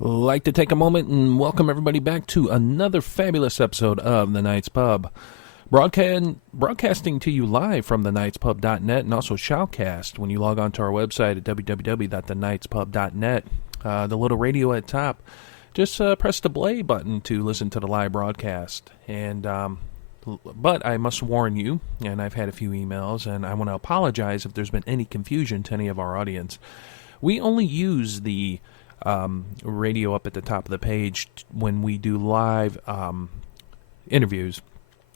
Like to take a moment and welcome everybody back to another fabulous episode of The Night's Pub. Broadcasting to you live from thenightspub.net and also shoutcast when you log on to our website at www.thenightspub.net. The little radio at top, just press the play button to listen to the live broadcast. But I must warn you, and I've had a few emails, and I want to apologize if there's been any confusion to any of our audience. We only use the radio up at the top of the page when we do live interviews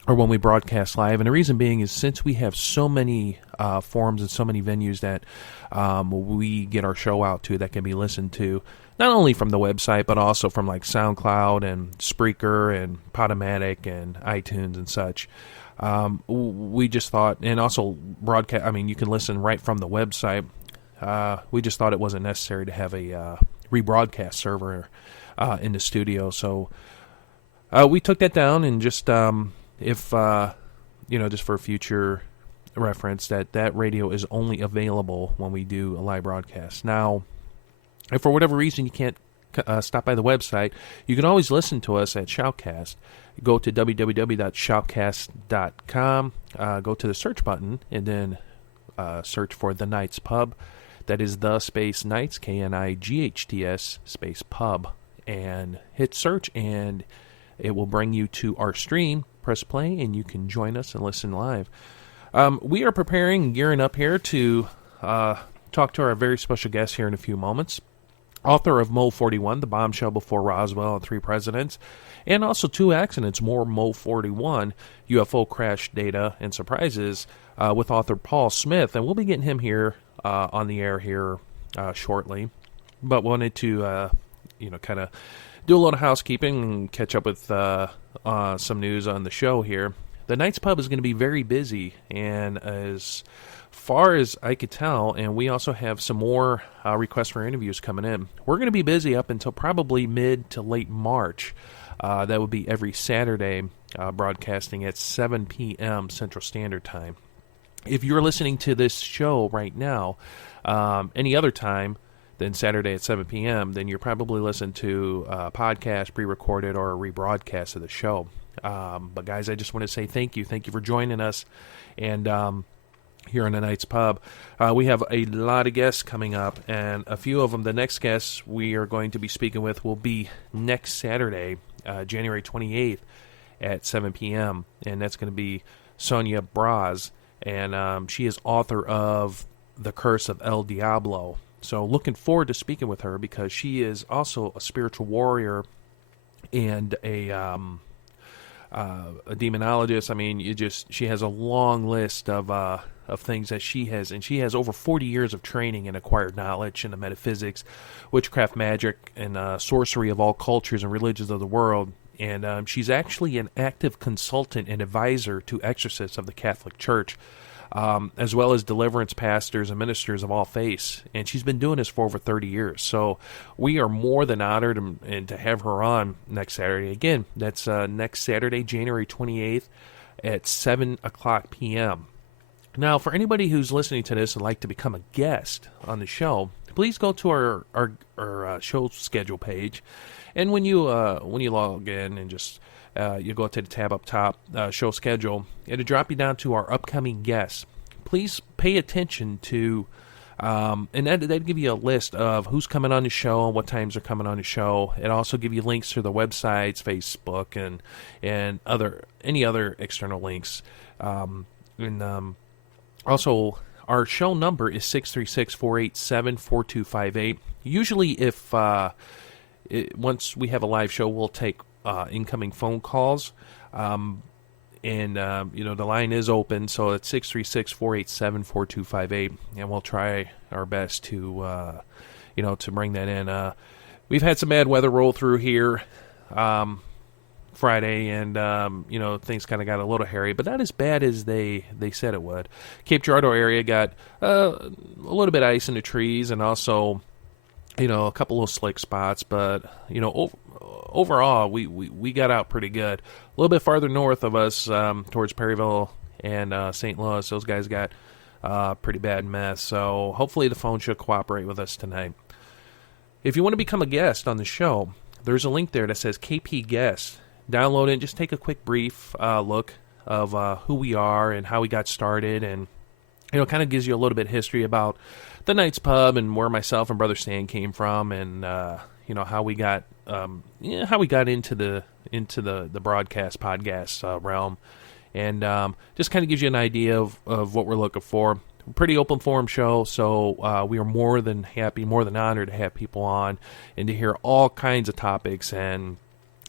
or when we broadcast live. And the reason being is since we have so many forums and so many venues that we get our show out to that can be listened to, not only from the website, but also from like SoundCloud and Spreaker and Podomatic and iTunes and such. We just thought, and also broadcast, I mean, you can listen right from the website. We just thought it wasn't necessary to have a rebroadcast server in the studio. So we took that down and just, just for future reference, that radio is only available when we do a live broadcast. Now, if for whatever reason you can't stop by the website, you can always listen to us at Shoutcast. Go to www.shoutcast.com, go to the search button, and then search for The Night's Pub. That is the space Nights, KNIGHTS space pub. And hit search, and it will bring you to our stream. Press play, and you can join us and listen live. We are preparing and gearing up here to talk to our very special guest here in a few moments. Author of Mo 41, The Bombshell Before Roswell and Three Presidents, and also Two Accidents, More Mo 41, UFO Crash Data and Surprises, with author Paul Smith. And we'll be getting him here on the air here shortly. But wanted to, kind of do a little housekeeping and catch up with some news on the show here. The Night's Pub is going to be very busy, and as far as I could tell, and we also have some more requests for interviews coming in. We're going to be busy up until probably mid to late March. That would be every Saturday, broadcasting at 7 p.m. Central Standard Time. If you're listening to this show right now, any other time than Saturday at 7 p.m., then you're probably listening to a podcast, pre-recorded, or a rebroadcast of the show. But guys, I just want to say thank you. Thank you for joining us. And here on the Night's Pub, we have a lot of guests coming up, and a few of them, the next guests we are going to be speaking with will be next Saturday, January 28th at 7 p.m., and that's going to be Sonia Braz, and she is author of The Curse of El Diablo. So looking forward to speaking with her, because she is also a spiritual warrior and a demonologist. I mean, she has a long list of things that she has, and she has over 40 years of training and acquired knowledge in the metaphysics, witchcraft, magic, and sorcery of all cultures and religions of the world. And she's actually an active consultant and advisor to exorcists of the Catholic Church, as well as deliverance pastors and ministers of all faiths. And she's been doing this for over 30 years. So we are more than honored and to have her on next Saturday. Again, that's next Saturday, January 28th at 7 o'clock p.m. Now, for anybody who's listening to this and like to become a guest on the show, please go to our show schedule page. And when you log in and just you go to the tab up top, show schedule, it'll drop you down to our upcoming guests. Please pay attention to, and that'll give you a list of who's coming on the show and what times they're coming on the show. It also give you links to the websites, Facebook, and any other external links. Also, our show number is 636-487-4258. Usually, once we have a live show, we'll take incoming phone calls. The line is open, so it's 636-487-4258, and we'll try our best to bring that in. We've had some bad weather roll through here Friday, and things kind of got a little hairy, but not as bad as they said it would. Cape Girardeau area got a little bit of ice in the trees, and also a couple little slick spots, but overall we got out pretty good. A little bit farther north of us, towards Perryville and St. Louis, those guys got pretty bad mess. So hopefully the phone should cooperate with us tonight. If you want to become a guest on the show, there's a link there that says KP Guest. Download it and just take a quick brief look of who we are and how we got started, and kind of gives you a little bit of history about the Night's Pub and where myself and Brother Stan came from, and how we got into the podcast realm, and just kind of gives you an idea of what we're looking for. Pretty open forum show, so we are more than happy, more than honored to have people on and to hear all kinds of topics, and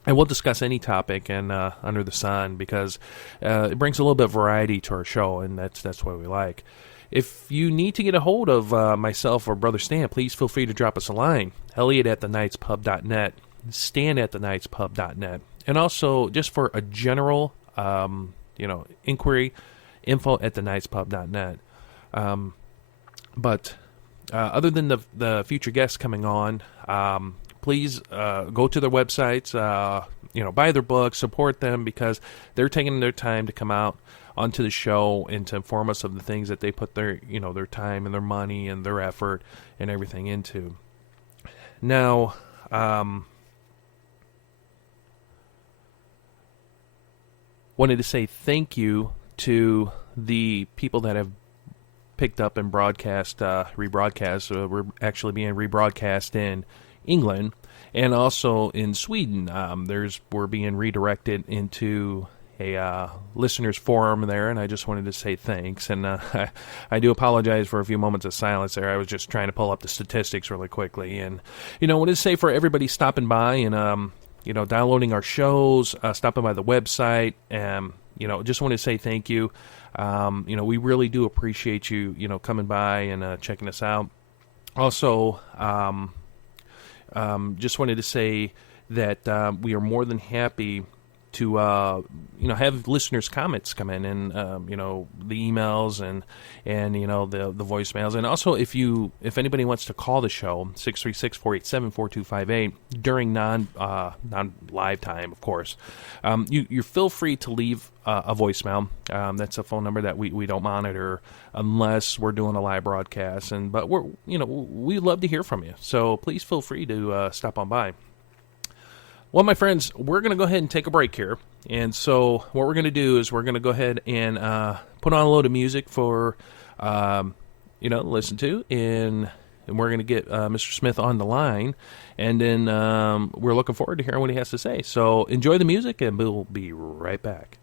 we'll discuss any topic and under the sun, because it brings a little bit of variety to our show, and that's what we like. If you need to get a hold of myself or Brother Stan, please feel free to drop us a line. Elliot@thenightspub.net, Stan@thenightspub.net, and also just for a general inquiry, info@thenightspub.net. But other than the future guests coming on, please go to their websites, buy their books, support them, because they're taking their time to come out onto the show and to inform us of the things that they put their time and their money and their effort and everything into. Now, wanted to say thank you to the people that have picked up and rebroadcast. We're actually being rebroadcast in England and also in Sweden. We're being redirected into a listeners forum there, and I just wanted to say thanks. And I do apologize for a few moments of silence there. I was just trying to pull up the statistics really quickly. And, I wanted to say for everybody stopping by and, downloading our shows, stopping by the website, just want to say thank you. We really do appreciate you, coming by and checking us out. Also, just wanted to say that we are more than happy to have listeners' comments come in, and the emails and the voicemails, and also if anybody wants to call the show 636-487-4258 during non live time, of course, you feel free to leave a voicemail. That's a phone number that we don't monitor unless we're doing a live broadcast, but we love to hear from you, so please feel free to stop on by. Well, my friends, we're going to go ahead and take a break here. And so what we're going to do is we're going to go ahead and put on a load of music for, listen to. And we're going to get Mr. Smith on the line. And then we're looking forward to hearing what he has to say. So enjoy the music, and we'll be right back.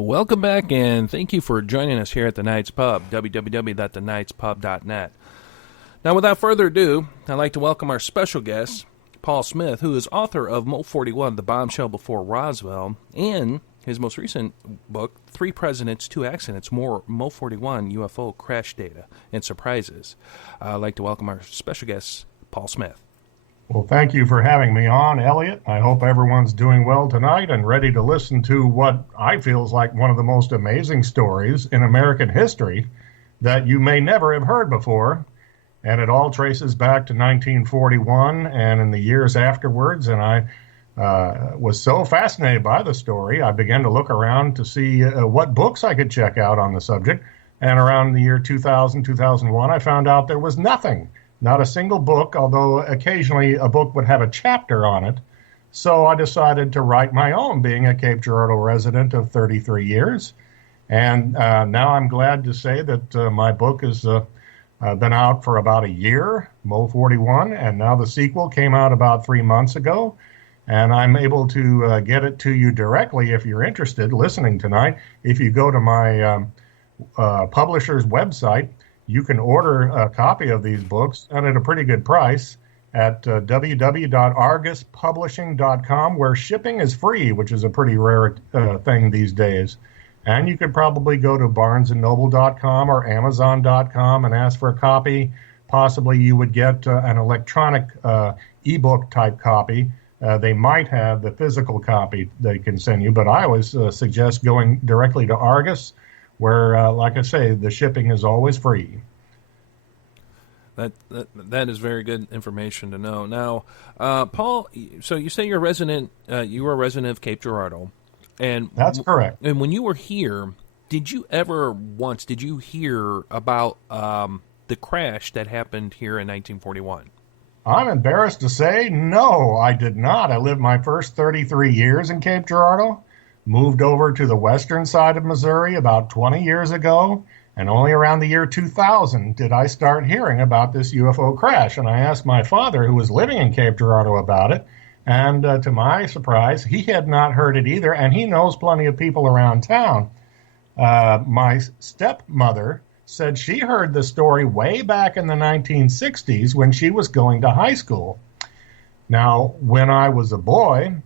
Welcome back, and thank you for joining us here at the Knights Pub, www.thenightspub.net. Now, without further ado, I'd like to welcome our special guest, Paul Smith, who is author of Mo 41, The Bombshell Before Roswell, and his most recent book, Three Presidents, Two Accidents, Mo 41, UFO Crash Data and Surprises. I'd like to welcome our special guest, Paul Smith. Well, thank you for having me on, Elliot. I hope everyone's doing well tonight and ready to listen to what I feel is like one of the most amazing stories in American history that you may never have heard before. And it all traces back to 1941 and in the years afterwards. And I was so fascinated by the story, I began to look around to see what books I could check out on the subject. And around the year 2000, 2001, I found out there was nothing. Not a single book, although occasionally a book would have a chapter on it. So I decided to write my own, being a Cape Girardeau resident of 33 years. And now I'm glad to say that my book has been out for about a year, Mo 41, and now the sequel came out about 3 months ago. And I'm able to get it to you directly if you're interested, listening tonight. If you go to my publisher's website, you can order a copy of these books and at a pretty good price at www.arguspublishing.com, where shipping is free, which is a pretty rare thing these days. And you could probably go to barnesandnoble.com or amazon.com and ask for a copy. Possibly you would get an electronic ebook type copy. They might have the physical copy they can send you, but I always suggest going directly to Argus, where, like I say, the shipping is always free. That is very good information to know. Now, Paul, so you say you're a resident. You were a resident of Cape Girardeau, and that's correct. And when you were here, did you hear about the crash that happened here in 1941? I'm embarrassed to say, no, I did not. I lived my first 33 years in Cape Girardeau. Moved over to the western side of Missouri about 20 years ago, and only around the year 2000 did I start hearing about this UFO crash. And I asked my father, who was living in Cape Girardeau, about it, and to my surprise, he had not heard it either, and he knows plenty of people around town. My stepmother said she heard the story way back in the 1960s when she was going to high school. Now, when I was a boy,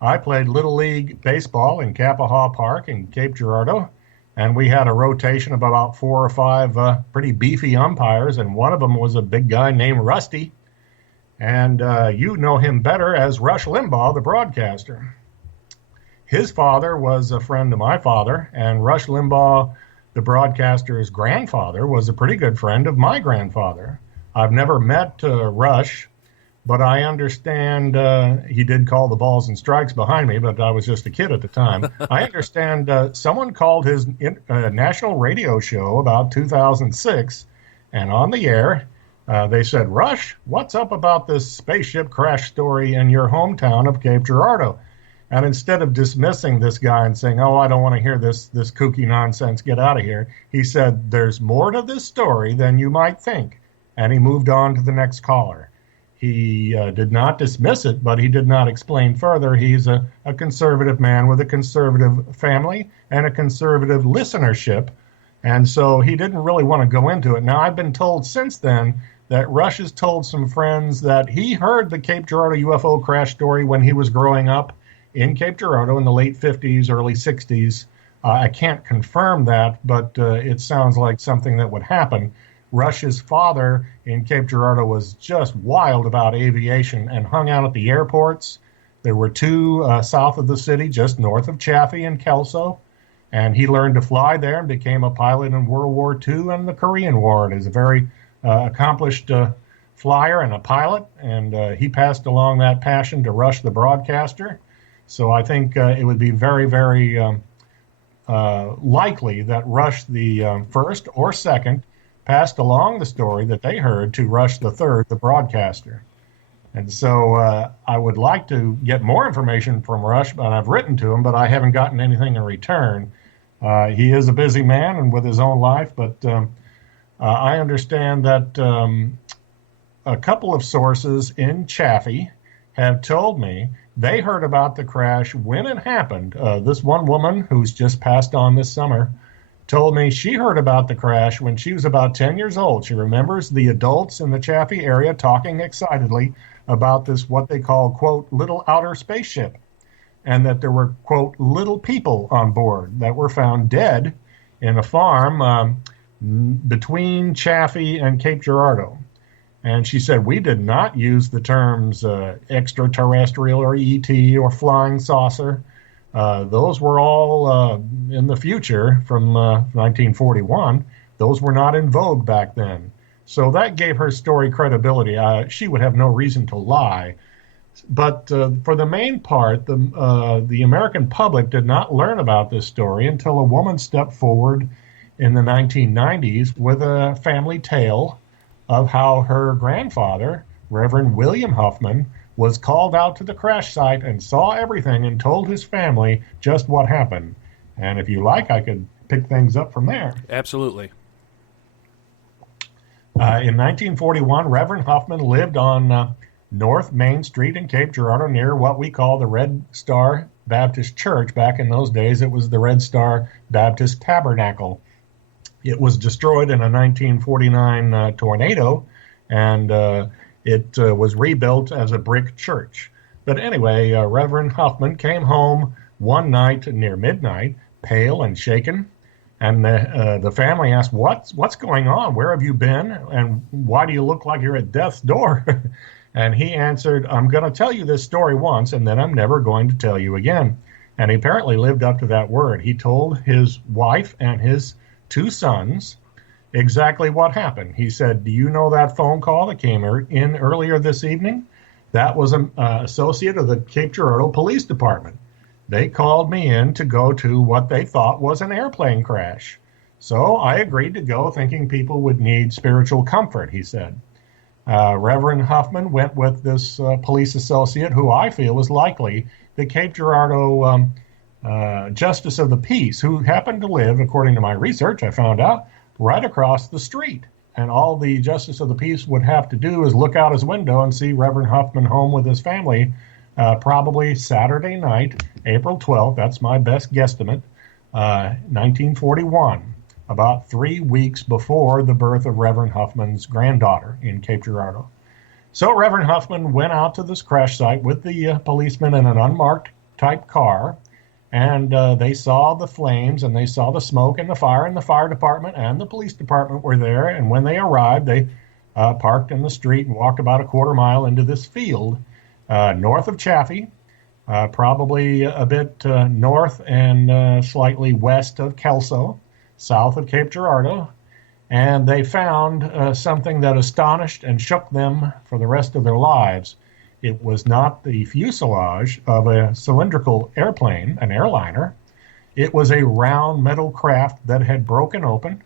I played Little League baseball in Kappahaw Park in Cape Girardeau, and we had a rotation of about 4 or 5 pretty beefy umpires, and one of them was a big guy named Rusty, and you know him better as Rush Limbaugh, the broadcaster. His father was a friend of my father, and Rush Limbaugh, the broadcaster's grandfather, was a pretty good friend of my grandfather. I've never met Rush, but I understand he did call the balls and strikes behind me, but I was just a kid at the time. I understand someone called his national radio show about 2006, and on the air, they said, "Rush, what's up about this spaceship crash story in your hometown of Cape Girardeau?" And instead of dismissing this guy and saying, "Oh, I don't want to hear this kooky nonsense, get out of here," he said, "There's more to this story than you might think." And he moved on to the next caller. He did not dismiss it, but he did not explain further. He's a conservative man with a conservative family and a conservative listenership. And so he didn't really want to go into it. Now, I've been told since then that Rush has told some friends that he heard the Cape Girardeau UFO crash story when he was growing up in Cape Girardeau in the late 50s, early 60s. I can't confirm that, but it sounds like something that would happen. Rush's father in Cape Girardeau was just wild about aviation and hung out at the airports. There were 2 south of the city, just north of Chaffee and Kelso, and he learned to fly there and became a pilot in World War II and the Korean War. He's a very accomplished flyer and a pilot, and he passed along that passion to Rush the broadcaster. So I think it would be very, very likely that Rush the first or second passed along the story that they heard to Rush the third, the broadcaster. And so I would like to get more information from Rush, but I've written to him, but I haven't gotten anything in return. He is a busy man and with his own life, but I understand that a couple of sources in Chaffee have told me they heard about the crash when it happened. This one woman who's just passed on this summer told me she heard about the crash when she was about 10 years old. She remembers the adults in the Chaffee area talking excitedly about this, what they call, quote, little outer spaceship, and that there were, quote, little people on board that were found dead in a farm between Chaffee and Cape Girardeau. And she said, we did not use the terms extraterrestrial or ET or flying saucer. Those were all in the future from 1941. Those were not in vogue back then. So that gave her story credibility. She would have no reason to lie. But for the main part, the American public did not learn about this story until a woman stepped forward in the 1990s with a family tale of how her grandfather, Reverend William Huffman, was called out to the crash site and saw everything and told his family just what happened. And if you like, I could pick things up from there. Absolutely. In 1941, Reverend Huffman lived on North Main Street in Cape Girardeau near what we call the Red Star Baptist Church. Back in those days, it was the Red Star Baptist Tabernacle. It was destroyed in a 1949 tornado, and it was rebuilt as a brick church. But anyway, Reverend Huffman came home one night near midnight, pale and shaken, and the family asked, what's going on? Where have you been? And why do you look like you're at death's door? And he answered, I'm going to tell you this story once, and then I'm never going to tell you again. And he apparently lived up to that word. He told his wife and his 2 sons exactly what happened. He said, do you know that phone call that came in earlier this evening? That was an associate of the Cape Girardeau Police Department. They called me in to go to what they thought was an airplane crash. So I agreed to go, thinking people would need spiritual comfort, he said. Reverend Huffman went with this police associate, who I feel is likely the Cape Girardeau Justice of the Peace, who happened to live, according to my research, I found out, right across the street. And all the Justice of the Peace would have to do is look out his window and see Reverend Huffman home with his family, probably Saturday night, April 12th, that's my best guesstimate, 1941, about 3 weeks before the birth of Reverend Huffman's granddaughter in Cape Girardeau. So Reverend Huffman went out to this crash site with the policeman in an unmarked type car, and they saw the flames and they saw the smoke and the fire, and the fire department and the police department were there. And when they arrived, they parked in the street and walked about a quarter mile into this field north of Chaffee, probably a bit north and slightly west of Kelso, south of Cape Girardeau. And they found something that astonished and shook them for the rest of their lives. It was not the fuselage of a cylindrical airplane, an airliner. It was a round metal craft that had broken open.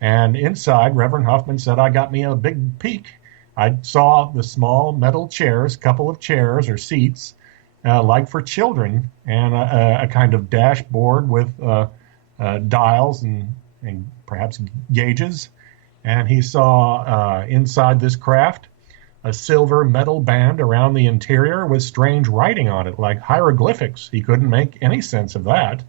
And inside, Reverend Huffman said, I got me a big peek. I saw the small metal chairs, couple of chairs or seats, like for children, and a kind of dashboard with dials and perhaps gauges. And he saw inside this craft a silver metal band around the interior with strange writing on it, like hieroglyphics. He couldn't make any sense of that.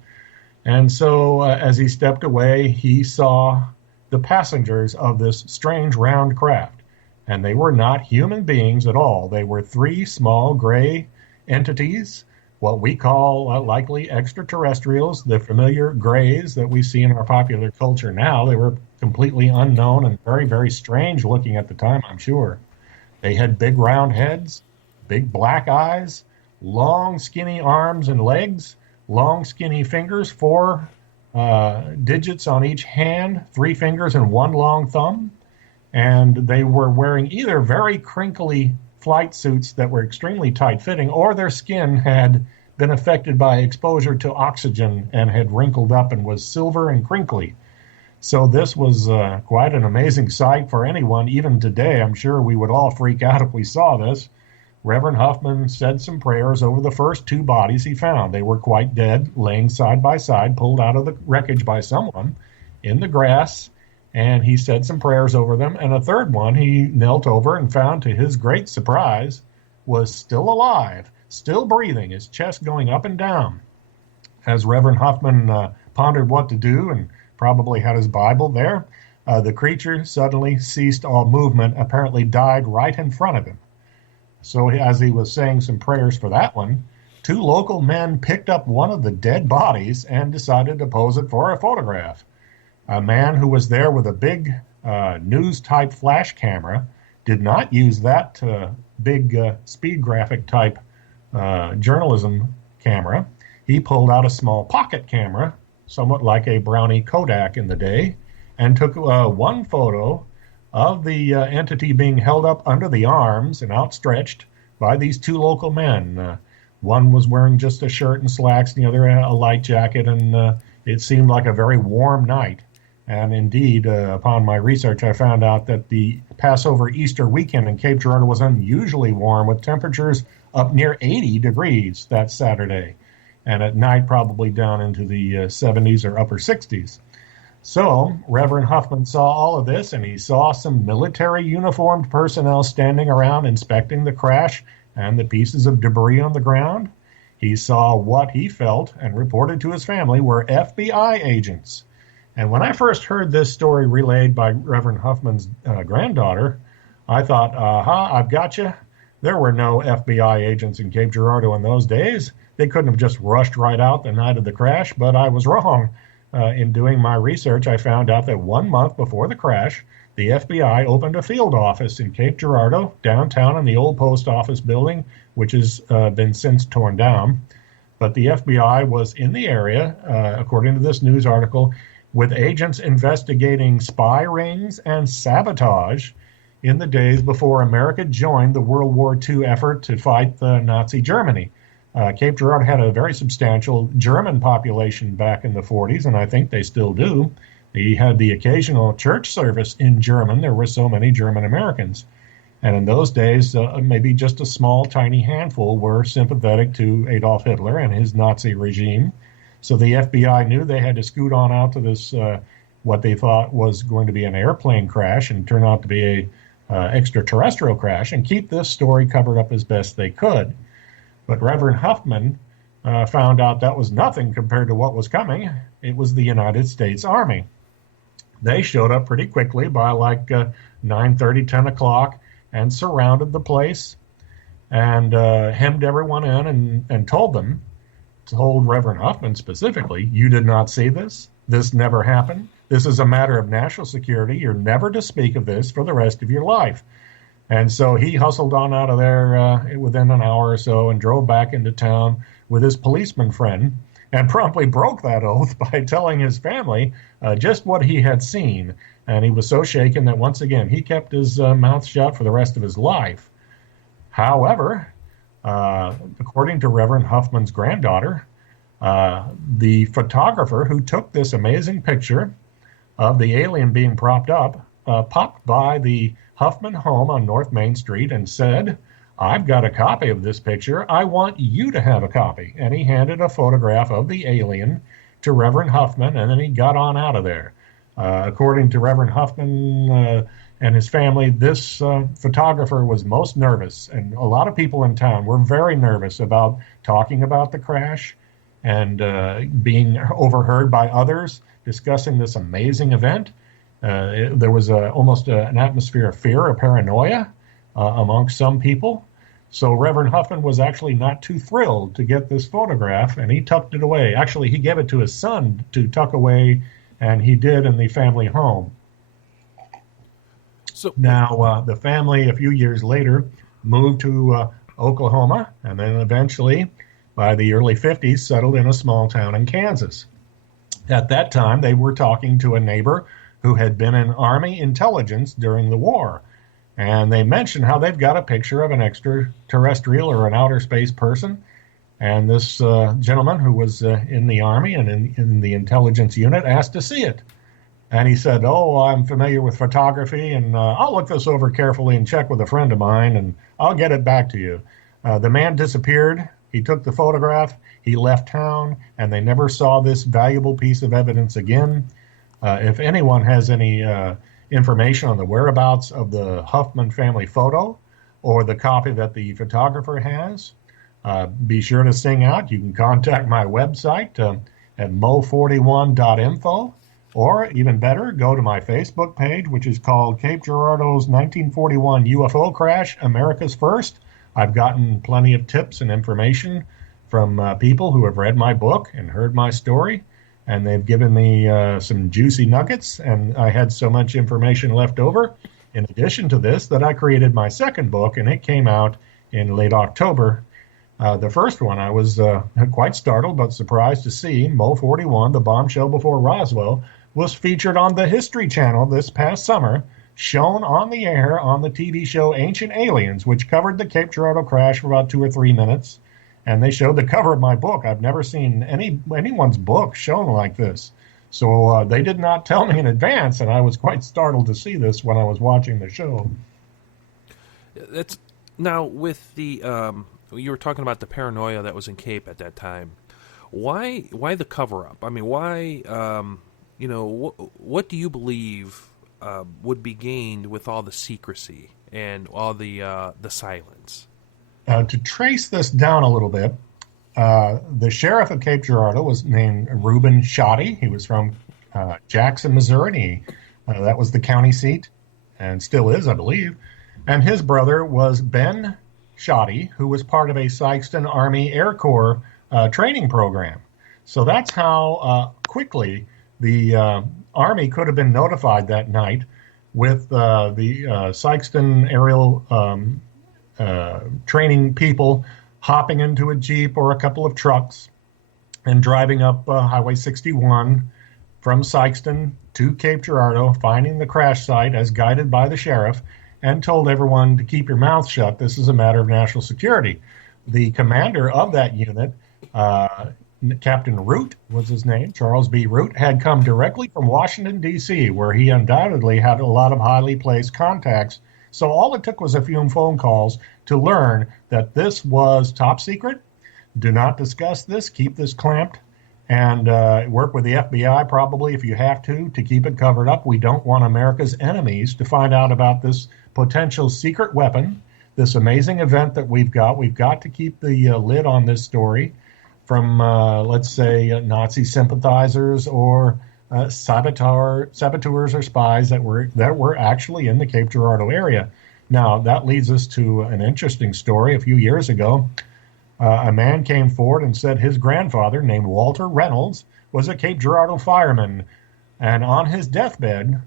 And so as he stepped away, he saw the passengers of this strange round craft. And they were not human beings at all. They were 3 small gray entities, what we call likely extraterrestrials, the familiar grays that we see in our popular culture now. They were completely unknown and very, very strange looking at the time, I'm sure. They had big round heads, big black eyes, long skinny arms and legs, long skinny fingers, 4 digits on each hand, 3 fingers and 1 long thumb. And they were wearing either very crinkly flight suits that were extremely tight-fitting, or their skin had been affected by exposure to oxygen and had wrinkled up and was silver and crinkly. So this was quite an amazing sight for anyone. Even today, I'm sure we would all freak out if we saw this. Reverend Huffman said some prayers over the first 2 bodies he found. They were quite dead, laying side by side, pulled out of the wreckage by someone in the grass, and he said some prayers over them. And a third one he knelt over and found, to his great surprise, was still alive, still breathing, his chest going up and down. As Reverend Huffman pondered what to do and probably had his Bible there, the creature suddenly ceased all movement, apparently died right in front of him. So as he was saying some prayers for that one, two local men picked up one of the dead bodies and decided to pose it for a photograph. A man who was there with a big news-type flash camera did not use that big speed graphic type journalism camera. He pulled out a small pocket camera, somewhat like a Brownie Kodak in the day, and took one photo of the entity being held up under the arms and outstretched by these two local men. One was wearing just a shirt and slacks, and the other a light jacket, and it seemed like a very warm night. And indeed, upon my research, I found out that the Passover Easter weekend in Cape Girardeau was unusually warm, with temperatures up near 80 degrees that Saturday, and at night probably down into the 70s or upper 60s. So Reverend Huffman saw all of this, and he saw some military uniformed personnel standing around inspecting the crash and the pieces of debris on the ground. He saw what he felt and reported to his family were FBI agents. And when I first heard this story relayed by Reverend Huffman's granddaughter, I thought, aha, I've got you. There were no FBI agents in Cape Girardeau in those days. They couldn't have just rushed right out the night of the crash, but I was wrong. In doing my research, I found out that 1 month before the crash, the FBI opened a field office in Cape Girardeau, downtown in the old post office building, which has been since torn down. But the FBI was in the area, according to this news article, with agents investigating spy rings and sabotage in the days before America joined the World War II effort to fight the Nazi Germany. Cape Girardeau had a very substantial German population back in the 40s, and I think they still do. They had the occasional church service in German. There were so many German Americans. And in those days, maybe just a small, tiny handful were sympathetic to Adolf Hitler and his Nazi regime. So the FBI knew they had to scoot on out to this, what they thought was going to be an airplane crash and turn out to be a extraterrestrial crash, and keep this story covered up as best they could. But Reverend Huffman found out that was nothing compared to what was coming. It was the United States Army. They showed up pretty quickly by like 9:30, 10 o'clock, and surrounded the place and hemmed everyone in and told Reverend Huffman specifically, you did not see this. This never happened. This is a matter of national security. You're never to speak of this for the rest of your life. And so he hustled on out of there within an hour or so and drove back into town with his policeman friend and promptly broke that oath by telling his family just what he had seen. And he was so shaken that once again, he kept his mouth shut for the rest of his life. However, according to Reverend Huffman's granddaughter, the photographer who took this amazing picture of the alien being propped up popped by the Huffman home on North Main Street and said, I've got a copy of this picture. I want you to have a copy. And he handed a photograph of the alien to Reverend Huffman, and then he got on out of there. According to Reverend Huffman and his family, this photographer was most nervous, and a lot of people in town were very nervous about talking about the crash and being overheard by others discussing this amazing event. There was almost an atmosphere of fear or paranoia amongst some people. So Reverend Huffman was actually not too thrilled to get this photograph, and he tucked it away. Actually, he gave it to his son to tuck away, and he did in the family home. So now the family, a few years later, moved to Oklahoma, and then eventually, by the early 50s, settled in a small town in Kansas. At that time, they were talking to a neighbor who had been in Army intelligence during the war. And they mentioned how they've got a picture of an extraterrestrial or an outer space person. And this gentleman who was in the Army and in the intelligence unit asked to see it. And he said, I'm familiar with photography, and I'll look this over carefully and check with a friend of mine, and I'll get it back to you. The man disappeared. He took the photograph. He left town, and they never saw this valuable piece of evidence again. If anyone has any information on the whereabouts of the Huffman family photo, or the copy that the photographer has, be sure to sing out. You can contact my website at mo41.info, or even better, go to my Facebook page, which is called Cape Girardeau's 1941 UFO Crash, America's First. I've gotten plenty of tips and information from people who have read my book and heard my story, and they've given me some juicy nuggets, and I had so much information left over, in addition to this, that I created my second book, and it came out in late October. The first one, I was quite startled but surprised to see Mo 41, The Bombshell Before Roswell, was featured on the History Channel this past summer, shown on the air on the TV show Ancient Aliens, which covered the Cape Girardeau crash for about 2 or 3 minutes. And they showed the cover of my book. I've never seen anyone's book shown like this. So they did not tell me in advance, and I was quite startled to see this when I was watching the show. That's now with the you were talking about the paranoia that was in Cape at that time. Why the cover up? I mean, why what do you believe would be gained with all the secrecy and all the silence? To trace this down a little bit, the sheriff of Cape Girardeau was named Reuben Shoddy. He was from Jackson, Missouri. That was the county seat, and still is, I believe. And his brother was Ben Shoddy, who was part of a Sykeston Army Air Corps training program. So that's how quickly the Army could have been notified that night with the Sykeston aerial training people hopping into a Jeep or a couple of trucks and driving up Highway 61 from Sykeston to Cape Girardeau, finding the crash site as guided by the sheriff, and told everyone to keep your mouth shut. This is a matter of national security. The commander of that unit, Captain Root was his name, Charles B. Root, had come directly from Washington, D.C., where he undoubtedly had a lot of highly placed contacts. So all it took was a few phone calls to learn that this was top secret. Do not discuss this. Keep this clamped. And work with the FBI probably if you have to keep it covered up. We don't want America's enemies to find out about this potential secret weapon, this amazing event that we've got. We've got to keep the lid on this story from, let's say, Nazi sympathizers or saboteurs or spies that were actually in the Cape Girardeau area. Now, that leads us to an interesting story. A few years ago, a man came forward and said his grandfather, named Walter Reynolds, was a Cape Girardeau fireman. And on his deathbed,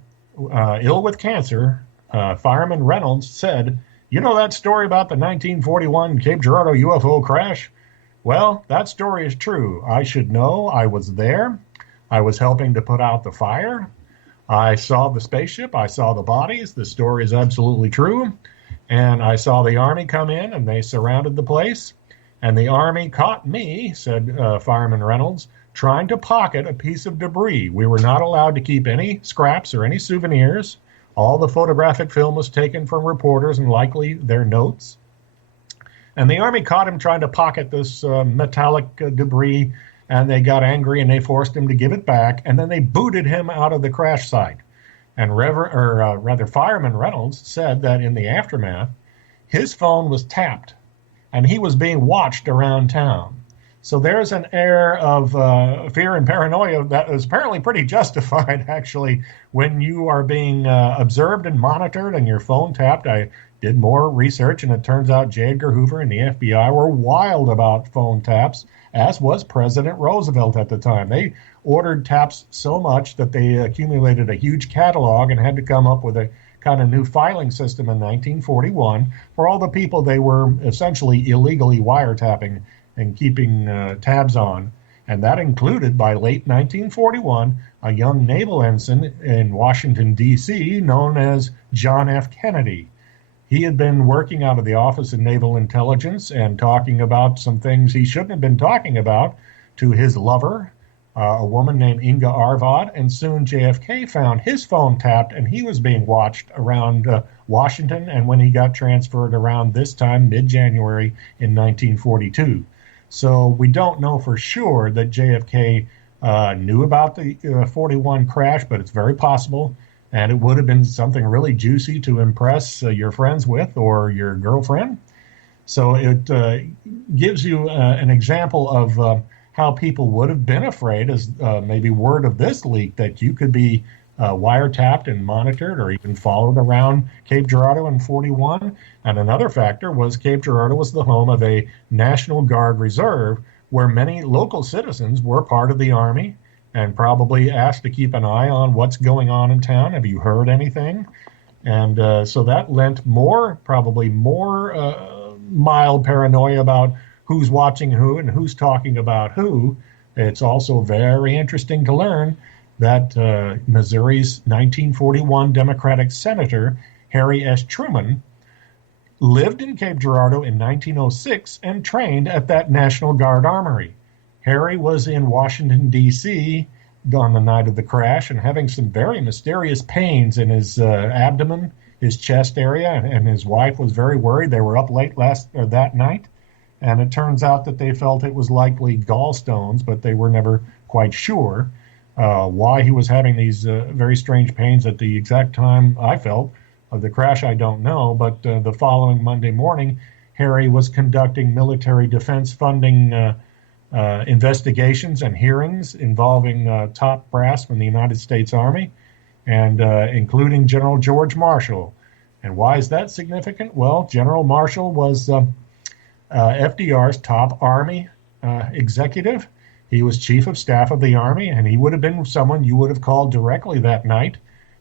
ill with cancer, Fireman Reynolds said, "You know that story about the 1941 Cape Girardeau UFO crash? Well, that story is true. I should know. I was there. I was helping to put out the fire. I saw the spaceship. I saw the bodies. The story is absolutely true. And I saw the Army come in, and they surrounded the place. And the Army caught me," said Fireman Reynolds, "trying to pocket a piece of debris. We were not allowed to keep any scraps or any souvenirs. All the photographic film was taken from reporters and likely their notes. And the Army caught him trying to pocket this metallic debris, and they got angry and they forced him to give it back, and then they booted him out of the crash site." And Fireman Reynolds said that in the aftermath, his phone was tapped, and he was being watched around town. So there's an air of fear and paranoia that is apparently pretty justified, actually, when you are being observed and monitored and your phone tapped. I did more research, and it turns out J. Edgar Hoover and the FBI were wild about phone taps, as was President Roosevelt at the time. They ordered taps so much that they accumulated a huge catalog and had to come up with a kind of new filing system in 1941 for all the people they were essentially illegally wiretapping and keeping tabs on. And that included, by late 1941, a young naval ensign in Washington, D.C., known as John F. Kennedy. He had been working out of the Office of Naval Intelligence and talking about some things he shouldn't have been talking about to his lover, a woman named Inga Arvad, and soon JFK found his phone tapped, and he was being watched around Washington, and when he got transferred around this time, mid-January in 1942. So we don't know for sure that JFK knew about the 41 crash, but it's very possible. and it would have been something really juicy to impress your friends with or your girlfriend. So it gives you an example of how people would have been afraid, as maybe word of this leak, that you could be wiretapped and monitored or even followed around Cape Girardeau in 41. And another factor was Cape Girardeau was the home of a National Guard reserve where many local citizens were part of the Army and probably asked to keep an eye on what's going on in town. Have you heard anything? And so that lent probably more mild paranoia about who's watching who and who's talking about who. It's also very interesting to learn that Missouri's 1941 Democratic Senator Harry S. Truman lived in Cape Girardeau in 1906 and trained at that National Guard armory. Harry was in Washington, D.C. on the night of the crash and having some very mysterious pains in his abdomen, his chest area, and his wife was very worried. They were up late that night, and it turns out that they felt it was likely gallstones, but they were never quite sure why he was having these very strange pains at the exact time I felt of the crash. I don't know, but the following Monday morning, Harry was conducting military defense funding investigations and hearings involving top brass from the United States Army, and including General George Marshall. And why is that significant? Well, General Marshall was FDR's top Army executive. He was chief of staff of the Army, and he would have been someone you would have called directly that night.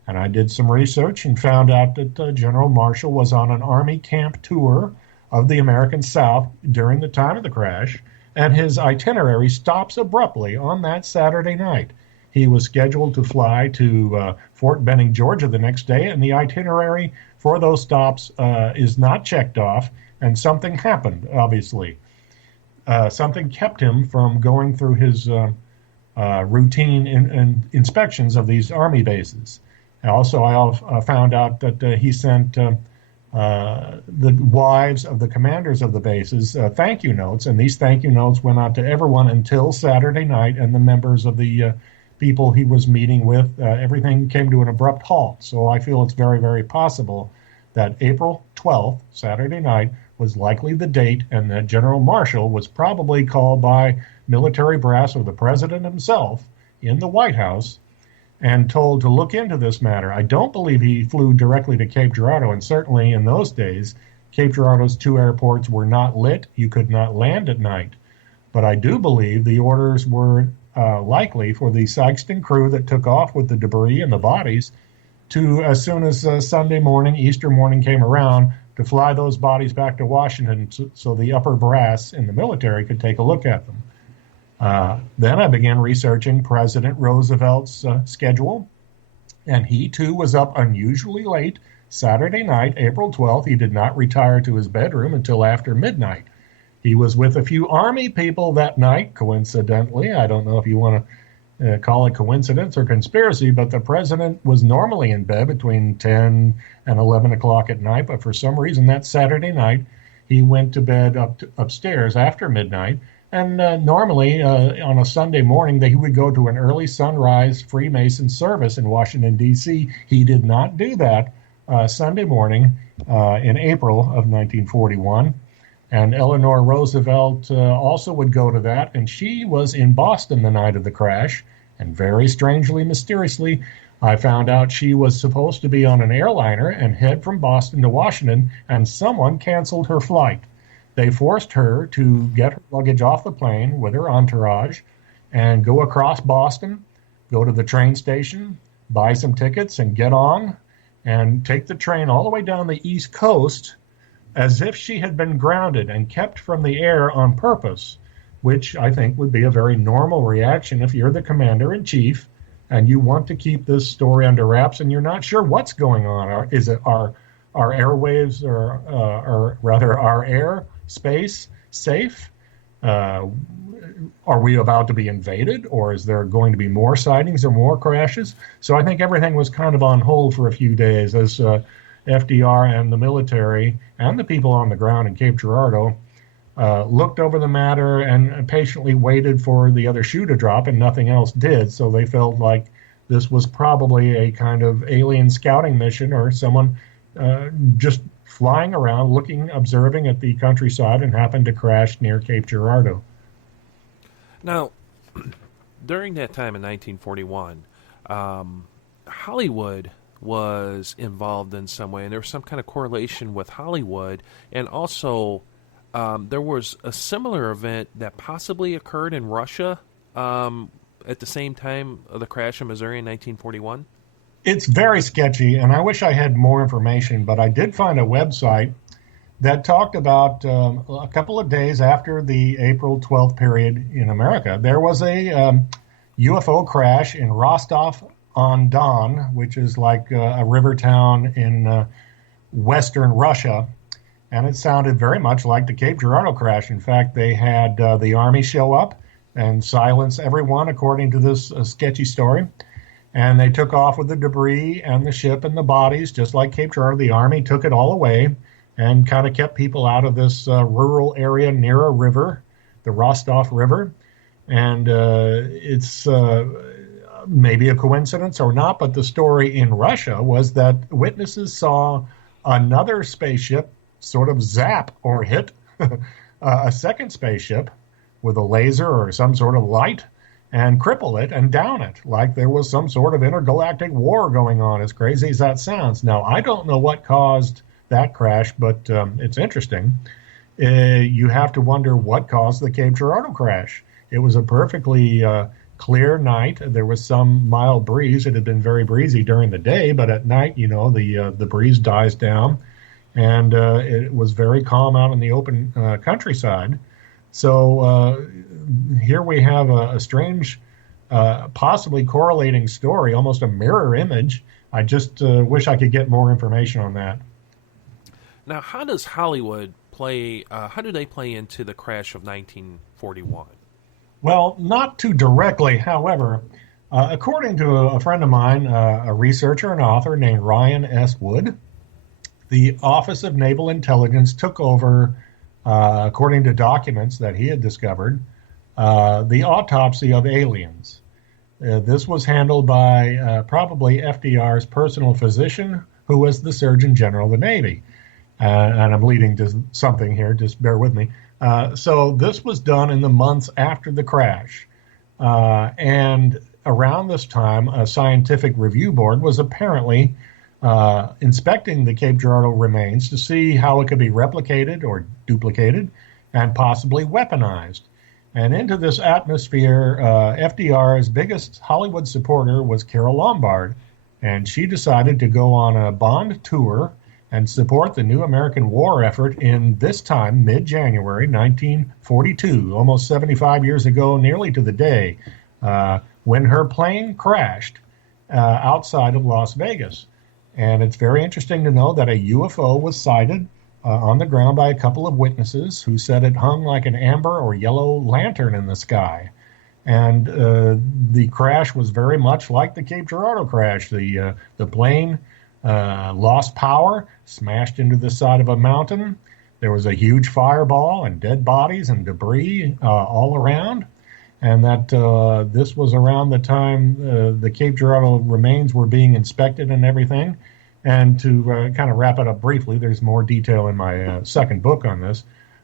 And I did some research and found out that General Marshall was on an Army camp tour of the American South during the time of the crash, and his itinerary stops abruptly on that Saturday night. He was scheduled to fly to Fort Benning, Georgia the next day, and the itinerary for those stops is not checked off, and something happened, obviously. Something kept him from going through his routine inspections of these Army bases. Also, I found out that he sent the wives of the commanders of the bases thank you notes, and these thank you notes went out to everyone until Saturday night, and the members of the people he was meeting with, everything came to an abrupt halt. So I feel it's very, very possible that April 12th, Saturday night, was likely the date, and that General Marshall was probably called by military brass or the president himself in the White House and told to look into this matter. I don't believe he flew directly to Cape Girardeau, and certainly in those days, Cape Girardeau's two airports were not lit. You could not land at night. But I do believe the orders were likely for the Sykeston crew that took off with the debris and the bodies to, as soon as Sunday morning, Easter morning came around, to fly those bodies back to Washington so the upper brass in the military could take a look at them. Then I began researching President Roosevelt's schedule, and he too was up unusually late Saturday night, April 12th. He did not retire to his bedroom until after midnight. He was with a few Army people that night, coincidentally. I don't know if you want to call it coincidence or conspiracy, but the president was normally in bed between 10 and 11 o'clock at night, but for some reason that Saturday night he went to bed upstairs after midnight. And normally on a Sunday morning he would go to an early sunrise Freemason service in Washington, D.C. He did not do that Sunday morning in April of 1941. And Eleanor Roosevelt also would go to that, and she was in Boston the night of the crash. And very strangely, mysteriously, I found out she was supposed to be on an airliner and head from Boston to Washington, and someone canceled her flight. They forced her to get her luggage off the plane with her entourage and go across Boston, go to the train station, buy some tickets, and get on and take the train all the way down the East Coast as if she had been grounded and kept from the air on purpose, which I think would be a very normal reaction if you're the commander-in-chief and you want to keep this story under wraps and you're not sure what's going on. Is it our airwaves or rather our air space safe? Are we about to be invaded, or is there going to be more sightings or more crashes? So I think everything was kind of on hold for a few days as FDR and the military and the people on the ground in Cape Girardeau looked over the matter and patiently waited for the other shoe to drop, and nothing else did. So they felt like this was probably a kind of alien scouting mission or someone just flying around, looking, observing at the countryside, and happened to crash near Cape Girardeau. Now, during that time in 1941, Hollywood was involved in some way, and there was some kind of correlation with Hollywood, and also there was a similar event that possibly occurred in Russia at the same time of the crash in Missouri in 1941. It's very sketchy, and I wish I had more information, but I did find a website that talked about a couple of days after the April 12th period in America, there was a UFO crash in Rostov-on-Don, which is like a river town in western Russia, and it sounded very much like the Cape Girardeau crash. In fact, they had the Army show up and silence everyone, according to this sketchy story. And they took off with the debris and the ship and the bodies, just like Cape Girardeau. The Army took it all away and kind of kept people out of this rural area near a river, the Rostov River. And it's maybe a coincidence or not, but the story in Russia was that witnesses saw another spaceship sort of zap or hit a second spaceship with a laser or some sort of light and cripple it and down it, like there was some sort of intergalactic war going on, as crazy as that sounds. Now, I don't know what caused that crash, but it's interesting. You have to wonder what caused the Cape Girardeau crash. It was a perfectly clear night. There was some mild breeze. It had been very breezy during the day, but at night, the breeze dies down, and it was very calm out in the open countryside. So here we have a strange, possibly correlating story, almost a mirror image. I just wish I could get more information on that. Now, how does Hollywood play? How do they play into the crash of 1941? Well, not too directly. However, according to a friend of mine, a researcher and author named Ryan S. Wood, the Office of Naval Intelligence took over, according to documents that he had discovered, the autopsy of aliens. This was handled by probably FDR's personal physician, who was the Surgeon General of the Navy. And I'm leading to something here, just bear with me. So this was done in the months after the crash. And around this time, a scientific review board was apparently inspecting the Cape Girardeau remains to see how it could be replicated or duplicated and possibly weaponized. And into this atmosphere, FDR's biggest Hollywood supporter was Carole Lombard, and she decided to go on a Bond tour and support the new American war effort in this time, mid-January 1942, almost 75 years ago, nearly to the day, when her plane crashed outside of Las Vegas. And it's very interesting to know that a UFO was sighted on the ground by a couple of witnesses who said it hung like an amber or yellow lantern in the sky. And the crash was very much like the Cape Girardeau crash. The plane lost power, smashed into the side of a mountain. There was a huge fireball and dead bodies and debris all around. And that this was around the time the Cape Girardeau remains were being inspected and everything. And to kind of wrap it up briefly, there's more detail in my second book on this.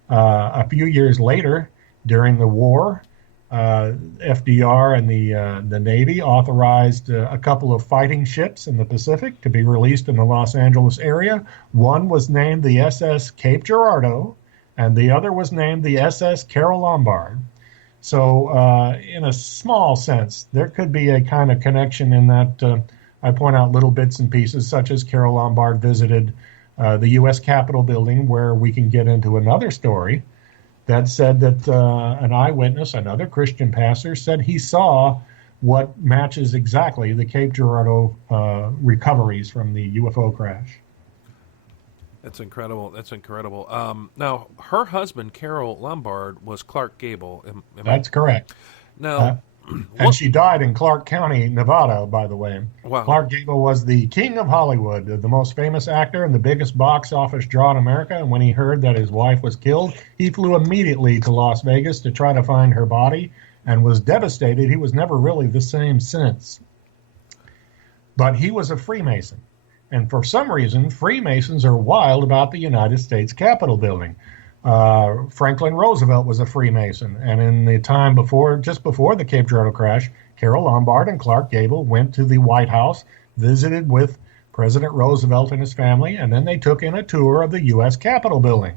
A few years later, during the war, FDR and the Navy authorized a couple of fighting ships in the Pacific to be released in the Los Angeles area. One was named the SS Cape Girardeau, and the other was named the SS Carole Lombard. So in a small sense, there could be a kind of connection in that I point out little bits and pieces, such as Carole Lombard visited the U.S. Capitol building, where we can get into another story that said that an eyewitness, another Christian pastor, said he saw what matches exactly the Cape Girardeau recoveries from the UFO crash. That's incredible. That's incredible. Now, her husband, Carole Lombard, was Clark Gable. That's correct. Now, and she died in Clark County, Nevada, by the way. Wow. Clark Gable was the king of Hollywood, the most famous actor and the biggest box office draw in America. And when he heard that his wife was killed, he flew immediately to Las Vegas to try to find her body and was devastated. He was never really the same since. but he was a Freemason. And for some reason, Freemasons are wild about the United States Capitol building. Franklin Roosevelt was a Freemason, and in the time before, just before the Cape Girardeau crash, Carol Lombard and Clark Gable went to the White House, visited with President Roosevelt and his family, and then they took in a tour of the U.S. Capitol building.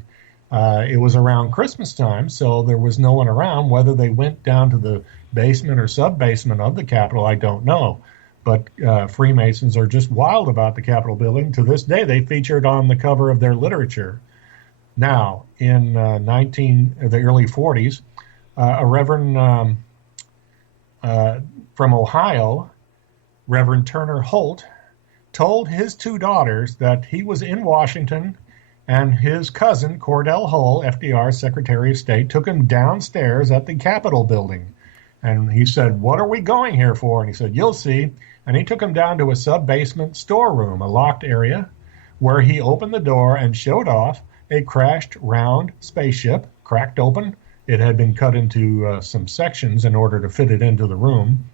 It was around Christmas time, so there was no one around. Whether they went down to the basement or sub-basement of the Capitol, I don't know. But Freemasons are just wild about the Capitol building. To this day, they featured on the cover of their literature. Now, in the early 40s, a reverend from Ohio, Reverend Turner Holt, told his two daughters that he was in Washington and his cousin, Cordell Hull, FDR's Secretary of State, took him downstairs at the Capitol building. And he said, "What are we going here for?" And he said, "You'll see." And he took him down to a sub-basement storeroom, a locked area, where he opened the door and showed off a crashed round spaceship, cracked open. It had been cut into some sections in order to fit it into the room.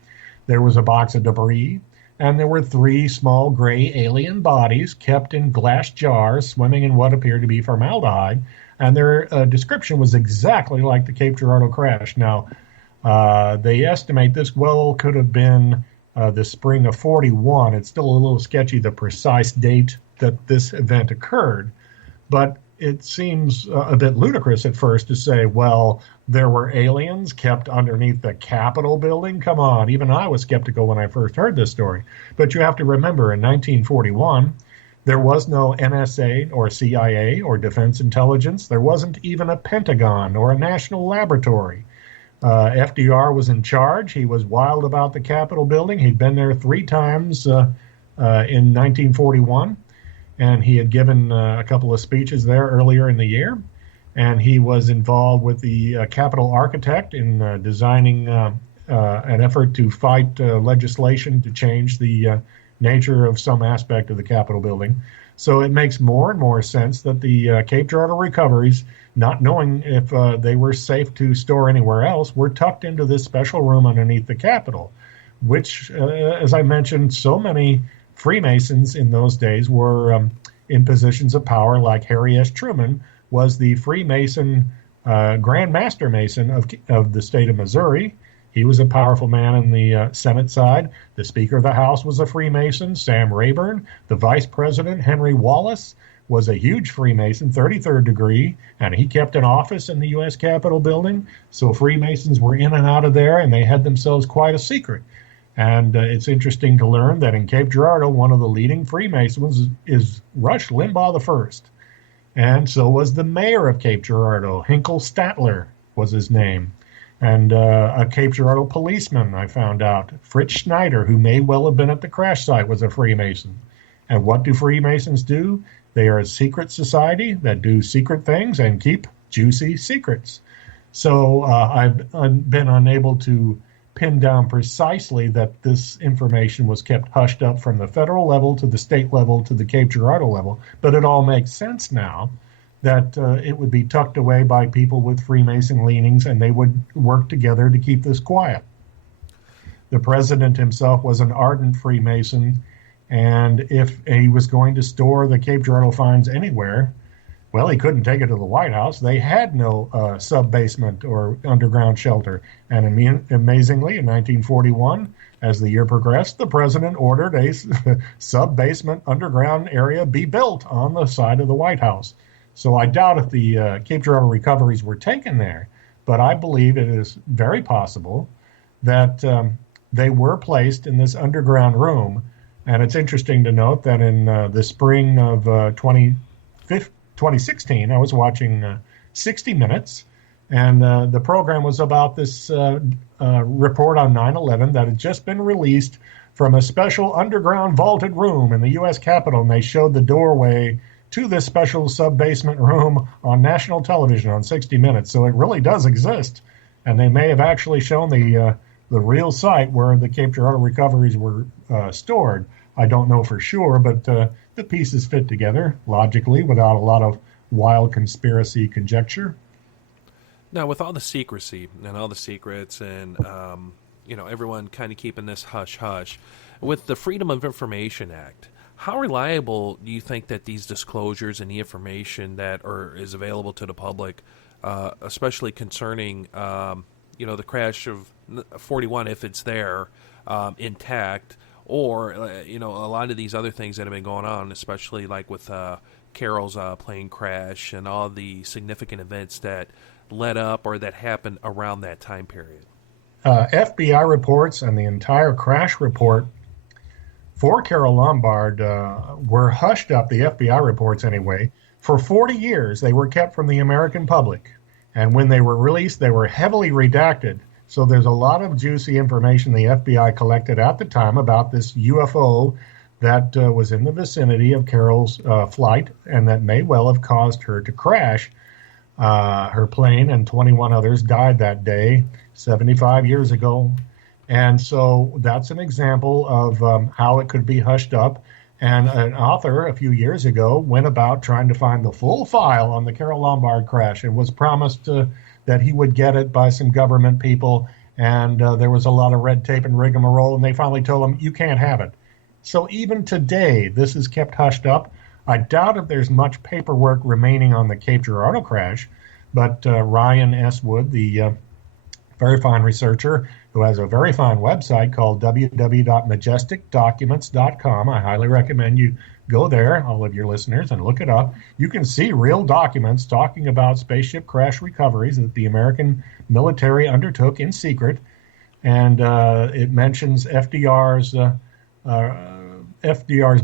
There was a box of debris, and there were 3 small gray alien bodies kept in glass jars swimming in what appeared to be formaldehyde, and their description was exactly like the Cape Girardeau crash. Now, they estimate this could have been the spring of 41. It's still a little sketchy, the precise date that this event occurred, but it seems a bit ludicrous at first to say, well, there were aliens kept underneath the Capitol building. Come on, even I was skeptical when I first heard this story. But you have to remember, in 1941, there was no NSA or CIA or Defense Intelligence. There wasn't even a Pentagon or a national laboratory. FDR was in charge. He was wild about the Capitol building. He'd been there 3 times in 1941. And he had given a couple of speeches there earlier in the year. And he was involved with the Capitol architect in designing an effort to fight legislation to change the nature of some aspect of the Capitol building. So it makes more and more sense that the Cape Girardeau recoveries, not knowing if they were safe to store anywhere else, were tucked into this special room underneath the Capitol, which, as I mentioned, so many Freemasons in those days were in positions of power, like Harry S. Truman was the Freemason Grand Master Mason of the state of Missouri. He was a powerful man in the Senate side. The Speaker of the House was a Freemason, Sam Rayburn. The Vice President, Henry Wallace, was a huge Freemason, 33rd degree, and he kept an office in the U.S. Capitol building. So Freemasons were in and out of there, and they had themselves quite a secret. And it's interesting to learn that in Cape Girardeau, one of the leading Freemasons is Rush Limbaugh I. And so was the mayor of Cape Girardeau. Hinkle Statler was his name. And a Cape Girardeau policeman, I found out, Fritz Schneider, who may well have been at the crash site, was a Freemason. And what do Freemasons do? They are a secret society that do secret things and keep juicy secrets. So I've been unable to pin down precisely that this information was kept hushed up from the federal level to the state level to the Cape Girardeau level, but it all makes sense now that it would be tucked away by people with Freemason leanings, and they would work together to keep this quiet. The president himself was an ardent Freemason, and if he was going to store the Cape Girardeau finds anywhere, well, he couldn't take it to the White House. They had no sub-basement or underground shelter. And amazingly, in 1941, as the year progressed, the president ordered a sub-basement underground area be built on the side of the White House. So I doubt if the Cape Girardeau recoveries were taken there, but I believe it is very possible that they were placed in this underground room. And it's interesting to note that in the spring of 2016, I was watching 60 Minutes, and the program was about this report on 9/11 that had just been released from a special underground vaulted room in the U.S. Capitol, and they showed the doorway to this special sub-basement room on national television on 60 Minutes. So it really does exist, and they may have actually shown the real site where the Cape Girardeau recoveries were stored. I don't know for sure, but the pieces fit together logically without a lot of wild conspiracy conjecture. Now, with all the secrecy and all the secrets and, everyone kind of keeping this hush-hush, with the Freedom of Information Act, how reliable do you think that these disclosures and the information that is available to the public, especially concerning the crash of 41, if it's there, intact, or a lot of these other things that have been going on, especially like with Carol's plane crash and all the significant events that led up or that happened around that time period? FBI reports and the entire crash report for Carol Lombard were hushed up, the FBI reports anyway. For 40 years, they were kept from the American public. And when they were released, they were heavily redacted. So there's a lot of juicy information the FBI collected at the time about this UFO that was in the vicinity of Carol's flight and that may well have caused her to crash. Her plane and 21 others died that day, 75 years ago. And so that's an example of how it could be hushed up. And an author a few years ago went about trying to find the full file on the Carol Lombard crash and was promised that he would get it by some government people. And there was a lot of red tape and rigmarole, and they finally told him, you can't have it. So even today, this is kept hushed up. I doubt if there's much paperwork remaining on the Cape Girardeau crash, but Ryan S. Wood, the very fine researcher who has a very fine website called www.majesticdocuments.com. I highly recommend you go there, all of your listeners, and look it up. You can see real documents talking about spaceship crash recoveries that the American military undertook in secret, and it mentions FDR's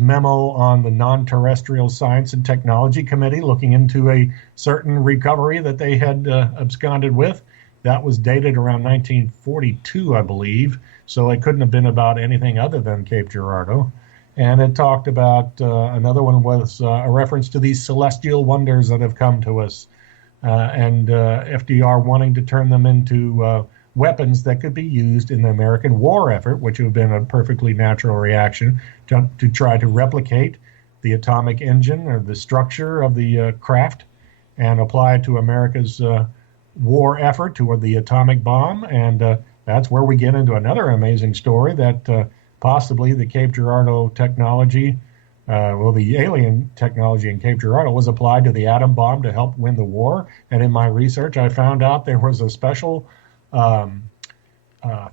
memo on the Non-Terrestrial Science and Technology Committee looking into a certain recovery that they had absconded with. That was dated around 1942, I believe, so it couldn't have been about anything other than Cape Girardeau. And it talked about, another one was a reference to these celestial wonders that have come to us, and FDR wanting to turn them into weapons that could be used in the American war effort, which would have been a perfectly natural reaction to try to replicate the atomic engine or the structure of the craft and apply it to America's war effort toward the atomic bomb. And that's where we get into another amazing story that possibly the Cape Girardeau technology, the alien technology in Cape Girardeau was applied to the atom bomb to help win the war. And in my research, I found out there was a special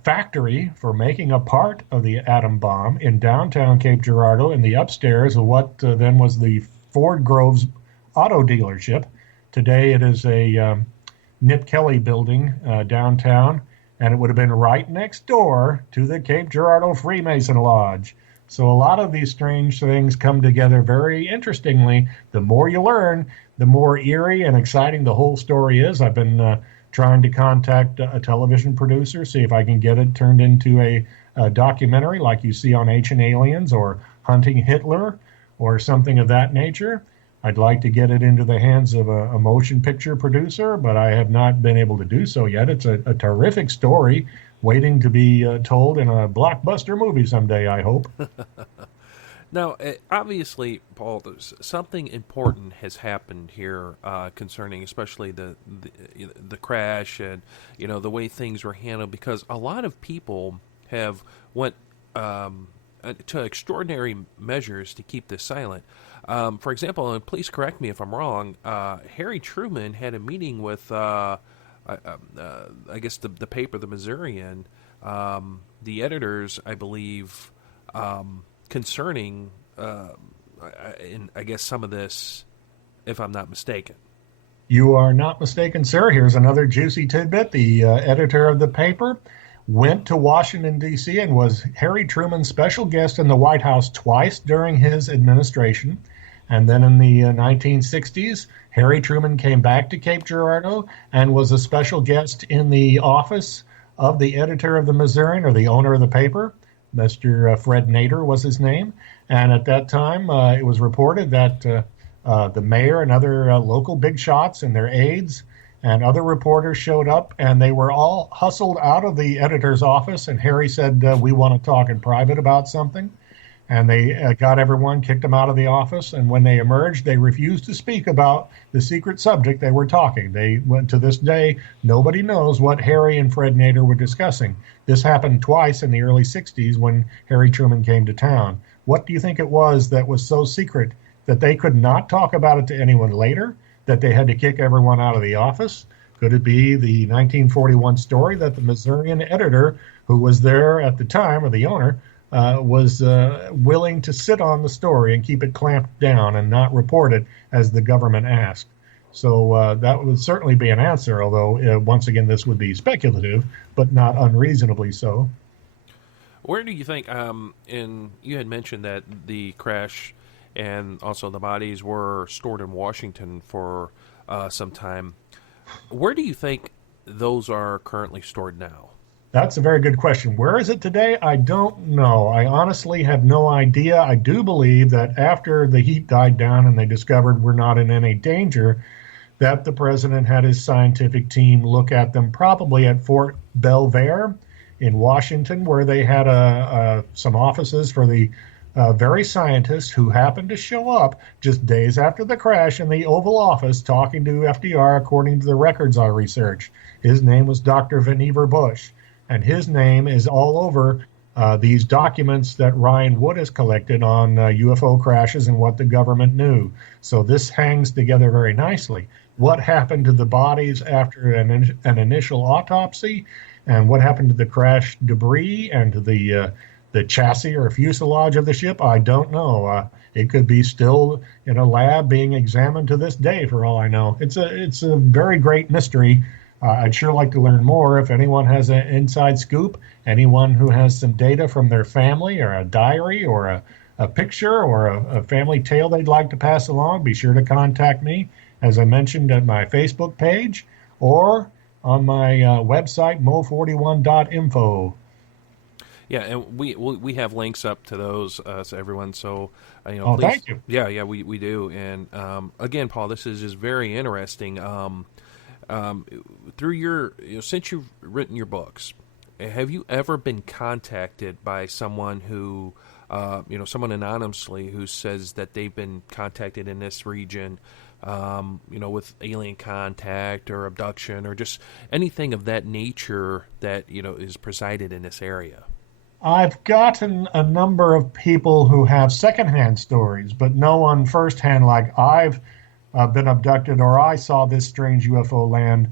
factory for making a part of the atom bomb in downtown Cape Girardeau in the upstairs of what then was the Ford Groves auto dealership. Today it is a Nip Kelly building downtown, and it would have been right next door to the Cape Girardeau Freemason Lodge. So a lot of these strange things come together very interestingly. The more you learn, the more eerie and exciting the whole story is. I've been trying to contact a television producer, see if I can get it turned into a documentary like you see on Ancient Aliens or Hunting Hitler or something of that nature. I'd like to get it into the hands of a motion picture producer, but I have not been able to do so yet. It's a terrific story waiting to be told in a blockbuster movie someday, I hope. Now, obviously, Paul, something important has happened here concerning especially the crash and, the way things were handled, because a lot of people have went to extraordinary measures to keep this silent. For example, and please correct me if I'm wrong, Harry Truman had a meeting with, I guess, the paper, the Missourian, the editors, I believe, concerning, I guess, some of this, if I'm not mistaken. You are not mistaken, sir. Here's another juicy tidbit. The editor of the paper went to Washington, D.C., and was Harry Truman's special guest in the White House twice during his administration. And then in the 1960s, Harry Truman came back to Cape Girardeau and was a special guest in the office of the editor of the Missourian, or the owner of the paper. Mr. Fred Nader was his name. And at that time, it was reported that the mayor and other local big shots and their aides and other reporters showed up, and they were all hustled out of the editor's office. And Harry said, we want to talk in private about something. and they got everyone, kicked them out of the office. And when they emerged, they refused to speak about the secret subject they were talking. They went to this day, nobody knows what Harry and Fred Nader were discussing. This happened twice in the early 60s when Harry Truman came to town. What do you think it was that was so secret that they could not talk about it to anyone later, that they had to kick everyone out of the office? Could it be the 1941 story that the Missourian editor, who was there at the time, or the owner, was willing to sit on the story and keep it clamped down and not report it as the government asked? So that would certainly be an answer, although, once again, this would be speculative, but not unreasonably so. Where do you think, and you had mentioned that the crash and also the bodies were stored in Washington for some time. Where do you think those are currently stored now? That's a very good question. Where is it today? I don't know. I honestly have no idea. I do believe that after the heat died down and they discovered we're not in any danger, that the president had his scientific team look at them, probably at Fort Belvoir in Washington, where they had some offices for the very scientists who happened to show up just days after the crash in the Oval Office talking to FDR, according to the records I researched. His name was Dr. Vannevar Bush, and his name is all over these documents that Ryan Wood has collected on UFO crashes and what the government knew. So this hangs together very nicely. What happened to the bodies after an initial autopsy, and what happened to the crash debris and to the chassis or fuselage of the ship, I don't know. It could be still in a lab being examined to this day, for all I know. It's a very great mystery. I'd sure like to learn more. If anyone has an inside scoop, anyone who has some data from their family or a diary or a picture or a family tale they'd like to pass along, be sure to contact me, as I mentioned, at my Facebook page or on my website, mo41.info. Yeah, and we have links up to those to everyone. So Oh, please, thank you. yeah, we do. And again, Paul, this is just very interesting. Through your since you've written your books, have you ever been contacted by someone who someone anonymously who says that they've been contacted in this region, with alien contact or abduction or just anything of that nature that is presided in this area? I've gotten a number of people who have secondhand stories, but no one firsthand, like I've been abducted or I saw this strange UFO land.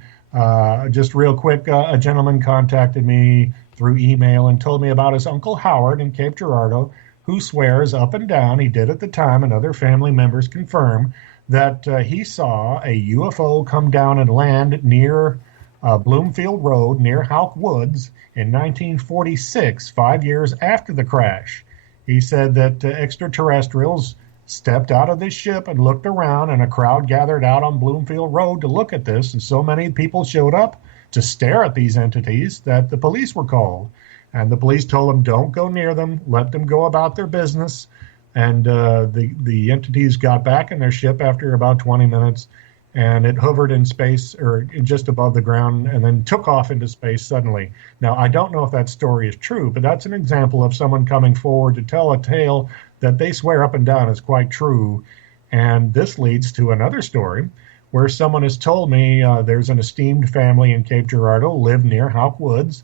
Just real quick, a gentleman contacted me through email and told me about his Uncle Howard in Cape Girardeau, who swears up and down, he did at the time, and other family members confirm, that he saw a UFO come down and land near Bloomfield Road near Houck Woods in 1946, 5 years after the crash. He said that extraterrestrials stepped out of this ship and looked around, and a crowd gathered out on Bloomfield Road to look at this, and so many people showed up to stare at these entities that the police were called. And the police told them, don't go near them, let them go about their business. And the entities got back in their ship after about 20 minutes, and it hovered in space or just above the ground and then took off into space suddenly. Now, I don't know if that story is true, but that's an example of someone coming forward to tell a tale that they swear up and down is quite true. And this leads to another story where someone has told me there's an esteemed family in Cape Girardeau, lived near Houck Woods,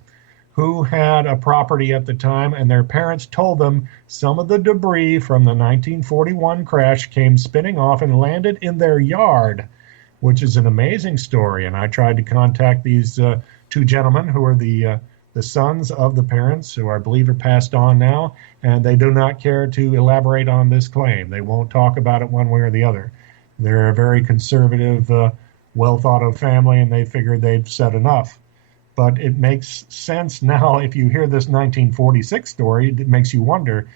who had a property at the time, and their parents told them some of the debris from the 1941 crash came spinning off and landed in their yard, which is an amazing story. And I tried to contact these two gentlemen who are the sons of the parents, who I believe are passed on now, and they do not care to elaborate on this claim. They won't talk about it one way or the other. They're a very conservative, well-thought-of family, and they figured they've said enough. But it makes sense now. If you hear this 1946 story, it makes you wonder,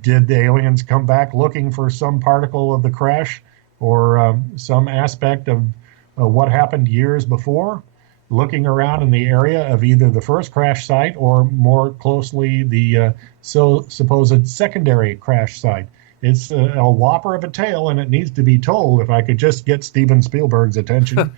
did the aliens come back looking for some particle of the crash or some aspect of what happened years before, looking around in the area of either the first crash site or more closely the supposed secondary crash site? It's a whopper of a tale, and it needs to be told. If I could just get Steven Spielberg's attention.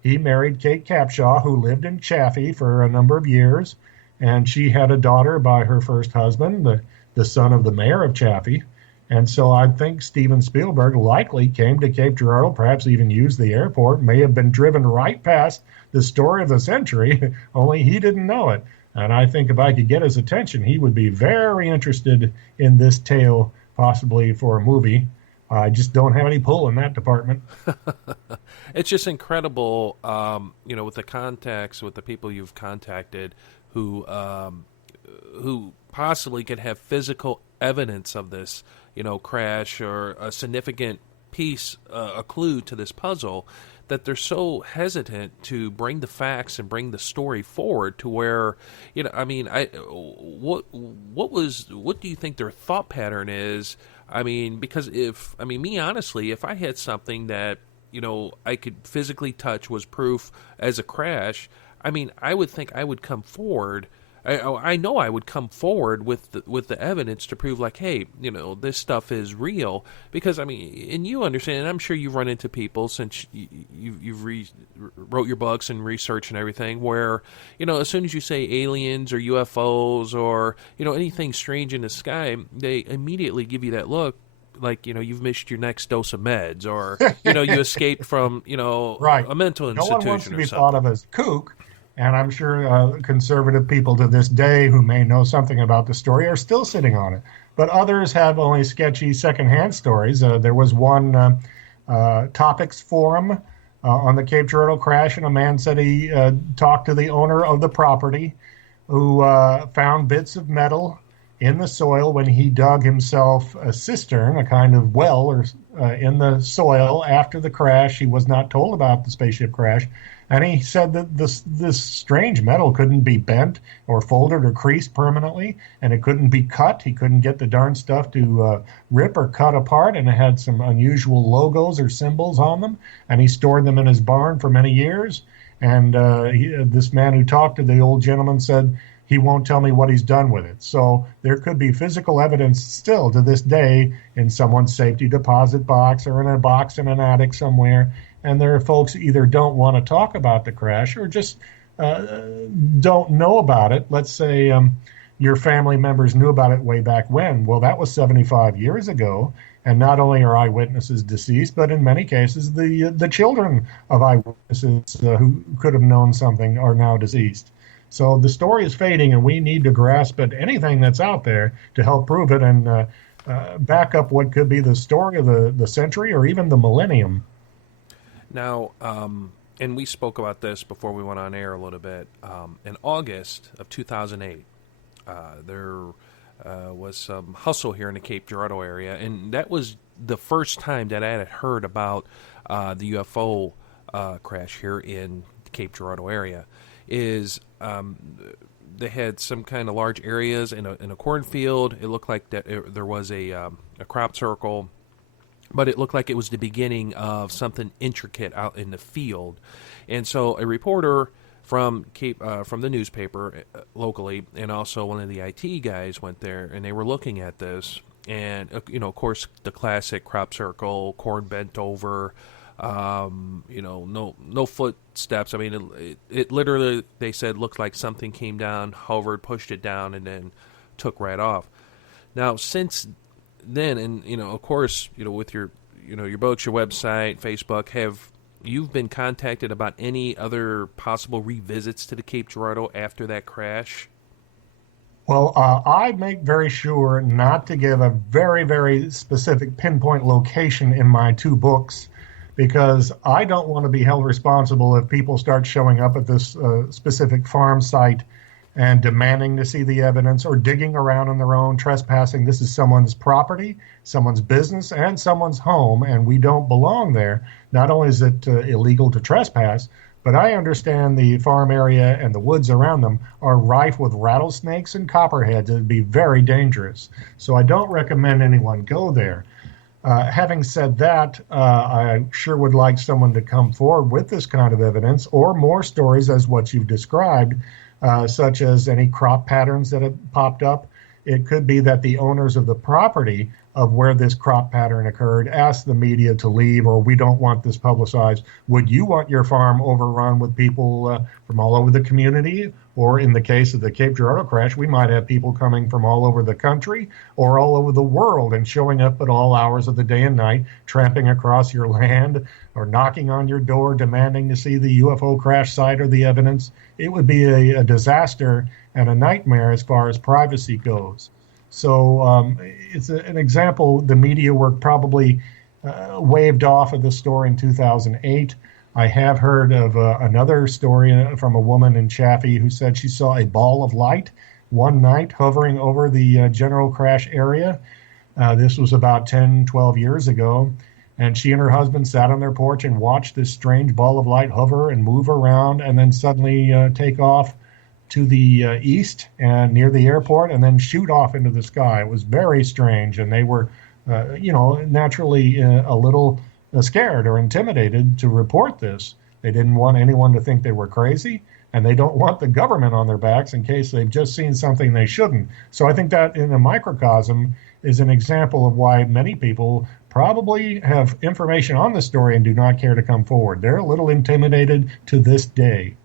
He married Kate Capshaw, who lived in Chaffee for a number of years, and she had a daughter by her first husband. The the son of the mayor of Chaffee. And so I think Steven Spielberg likely came to Cape Girardeau, perhaps even used the airport, may have been driven right past the story of the century, only he didn't know it. And I think if I could get his attention, he would be very interested in this tale, possibly for a movie. I just don't have any pull in that department. It's just incredible, with the contacts, with the people you've contacted who possibly could have physical evidence of this, crash or a significant piece, a clue to this puzzle, that they're so hesitant to bring the facts and bring the story forward to where, what do you think their thought pattern is? Because honestly, if I had something that, I could physically touch was proof as a crash, I would think I would come forward. I know I would come forward with the evidence to prove, like, hey, this stuff is real. Because, and you understand, and I'm sure you've run into people since you've wrote your books and research and everything, where, as soon as you say aliens or UFOs or, anything strange in the sky, they immediately give you that look, like, you've missed your next dose of meds, or, you escaped from, right. a mental institution. No one wants to be something. thought of as kook. And I'm sure conservative people to this day who may know something about the story are still sitting on it. But others have only sketchy secondhand stories. There was one topics forum on the Cape Girardeau crash, and a man said he talked to the owner of the property who found bits of metal in the soil when he dug himself a cistern, a kind of well, or in the soil after the crash. He was not told about the spaceship crash. And he said that this strange metal couldn't be bent or folded or creased permanently, and it couldn't be cut. He couldn't get the darn stuff to rip or cut apart, and it had some unusual logos or symbols on them, and he stored them in his barn for many years. And this man who talked to the old gentleman said he won't tell me what he's done with it. So there could be physical evidence still to this day in someone's safety deposit box or in a box in an attic somewhere. And there are folks who either don't want to talk about the crash or just don't know about it. Let's say your family members knew about it way back when. Well, that was 75 years ago. And not only are eyewitnesses deceased, but in many cases, the children of eyewitnesses who could have known something are now deceased. So the story is fading, and we need to grasp at anything that's out there to help prove it and back up what could be the story of the century or even the millennium. Now, and we spoke about this before we went on air a little bit. In August of 2008, there was some hustle here in the Cape Girardeau area, and that was the first time that I had heard about the UFO crash here in the Cape Girardeau area. They had some kind of large areas in a cornfield. It looked like that there was a crop circle, but it looked like it was the beginning of something intricate out in the field. And so a reporter from the newspaper locally, and also one of the IT guys went there, and they were looking at this. And, of course, the classic crop circle, corn bent over, no footsteps. It literally, they said, looked like something came down, hovered, pushed it down, and then took right off. Now, since then, and of course, with your your books, your website, Facebook, have you been contacted about any other possible revisits to the Cape Girardeau after that crash? Well, I make very sure not to give a very, very specific pinpoint location in my two books, because I don't want to be held responsible if people start showing up at this specific farm site and demanding to see the evidence or digging around on their own, trespassing. This is someone's property, someone's business, and someone's home, and we don't belong there. Not only is it illegal to trespass, but I understand the farm area and the woods around them are rife with rattlesnakes and copperheads. It'd be very dangerous. So I don't recommend anyone go there. Having said that, I sure would like someone to come forward with this kind of evidence or more stories as what you've described, such as any crop patterns that have popped up. It could be that the owners of the property of where this crop pattern occurred, ask the media to leave, or we don't want this publicized. Would you want your farm overrun with people from all over the community? Or in the case of the Cape Girardeau crash, we might have people coming from all over the country or all over the world and showing up at all hours of the day and night, tramping across your land or knocking on your door, demanding to see the UFO crash site or the evidence. It would be a disaster and a nightmare as far as privacy goes. So it's an example. The media were probably waved off of the story in 2008. I have heard of another story from a woman in Chaffee who said she saw a ball of light one night hovering over the general crash area. This was about 10, 12 years ago. And she and her husband sat on their porch and watched this strange ball of light hover and move around and then suddenly take off to the east and near the airport and then shoot off into the sky. It was very strange. And they were, naturally a little scared or intimidated to report this. They didn't want anyone to think they were crazy, and they don't want the government on their backs in case they've just seen something they shouldn't. So I think that in a microcosm is an example of why many people probably have information on the story and do not care to come forward. They're a little intimidated to this day.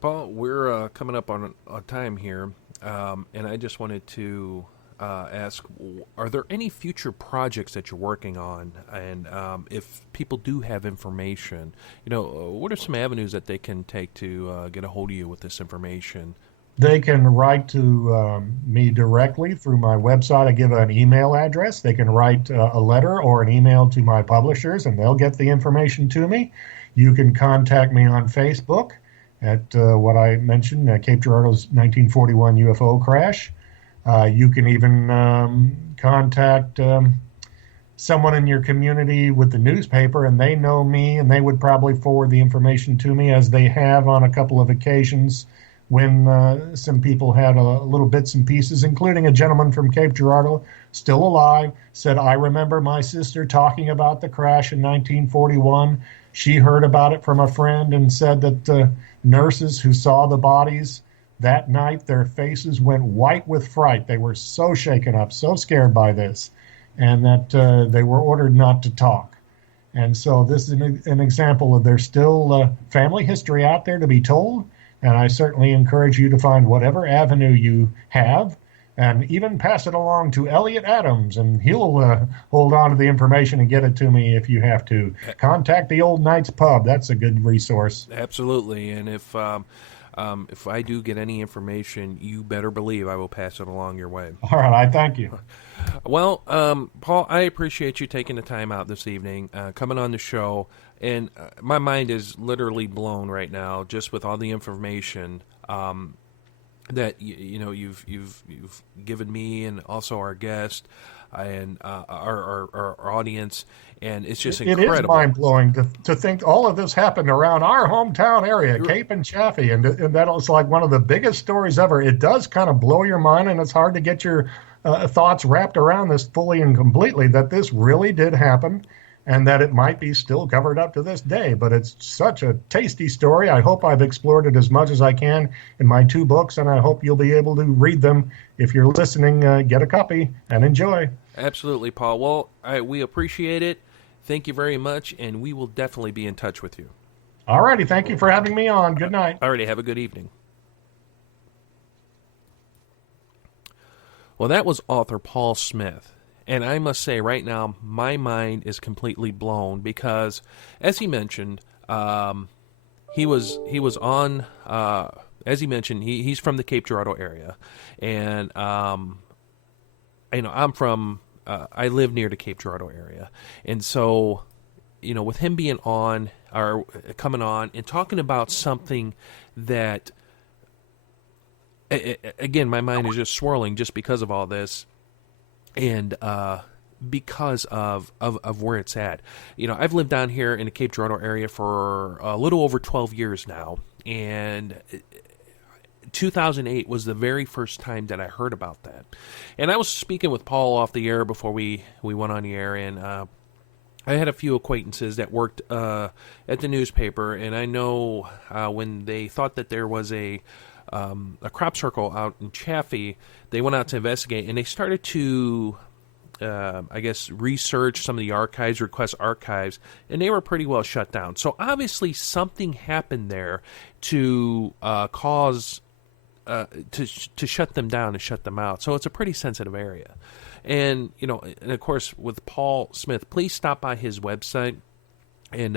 Paul, we're coming up on time here, and I just wanted to ask, are there any future projects that you're working on? And if people do have information, what are some avenues that they can take to get a hold of you with this information? They can write to me directly through my website. I give an email address. They can write a letter or an email to my publishers, and they'll get the information to me. You can contact me on Facebook at what I mentioned, Cape Girardeau's 1941 UFO crash. You can even contact someone in your community with the newspaper, and they know me, and they would probably forward the information to me, as they have on a couple of occasions when some people had a little bits and pieces, including a gentleman from Cape Girardeau, still alive, said, I remember my sister talking about the crash in 1941. She heard about it from a friend and said that nurses who saw the bodies that night, their faces went white with fright. They were so shaken up, so scared by this, and that they were ordered not to talk. And so this is an example of there's still family history out there to be told, and I certainly encourage you to find whatever avenue you have, and even pass it along to Elliot Adams, and he'll hold on to the information and get it to me if you have to. Contact the Old Knights Pub. That's a good resource. Absolutely, and if I do get any information, you better believe I will pass it along your way. All right, I thank you. Well, Paul, I appreciate you taking the time out this evening, coming on the show, and my mind is literally blown right now just with all the information that you've given me and also our guest and our audience, and it's just incredible. It is mind-blowing to think all of this happened around our hometown area, Cape and Chaffee, and that was like one of the biggest stories ever. It does kind of blow your mind, and it's hard to get your thoughts wrapped around this fully and completely, that this really did happen, and that it might be still covered up to this day. But it's such a tasty story. I hope I've explored it as much as I can in my 2 books, and I hope you'll be able to read them. If you're listening, get a copy and enjoy. Absolutely, Paul. Well, we appreciate it. Thank you very much, and we will definitely be in touch with you. All righty. Thank you for having me on. Good night. All righty. Have a good evening. Well, that was author Paul Smith. And I must say right now, my mind is completely blown because, as he mentioned, he was on, as he mentioned, he's from the Cape Girardeau area. And, I'm from, I live near the Cape Girardeau area. And so, with him being on, or coming on and talking about something that, again, my mind is just swirling just because of all this. And because of where it's at. I've lived down here in the Cape Girardeau area for a little over 12 years now, and 2008 was the very first time that I heard about that. And I was speaking with Paul off the air before we went on the air, and I had a few acquaintances that worked at the newspaper, and I know when they thought that there was a crop circle out in Chaffee. They went out to investigate, and they started to, I guess, research some of the archives, request archives, and they were pretty well shut down. So obviously something happened there to cause to shut them down and shut them out. So it's a pretty sensitive area. And, and of course, with Paul Smith, please stop by his website and,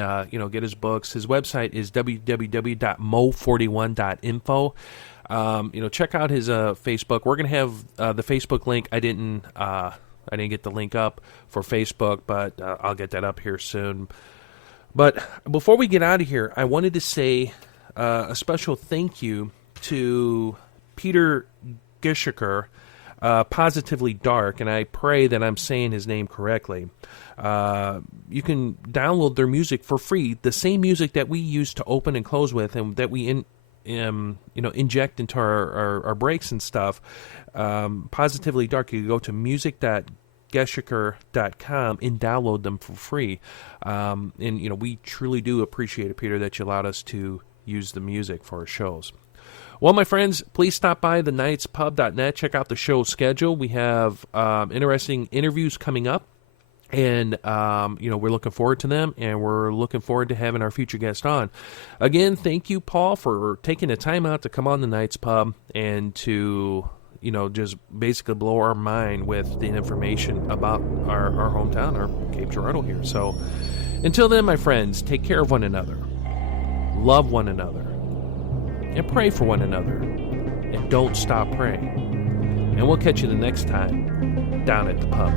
get his books. His website is www.mo41.info. Check out his Facebook. We're going to have the Facebook link. I didn't get the link up for Facebook, but I'll get that up here soon. But before we get out of here, I wanted to say a special thank you to Peter Gishiker, Positively Dark, and I pray that I'm saying his name correctly. You can download their music for free, the same music that we use to open and close with, and that we inject into our breaks and stuff. Positively Dark, you can go to music.geshiker.com and download them for free. And we truly do appreciate it, Peter, that you allowed us to use the music for our shows. Well, my friends, please stop by thenightspub.net. Check out the show schedule. We have interesting interviews coming up, and we're looking forward to them, and we're looking forward to having our future guest on. Again, thank you, Paul, for taking the time out to come on the Night's Pub and to just basically blow our mind with the information about our hometown, our Cape Girardeau here. So until then, my friends, take care of one another, love one another, and pray for one another, and don't stop praying. And we'll catch you the next time down at the pub.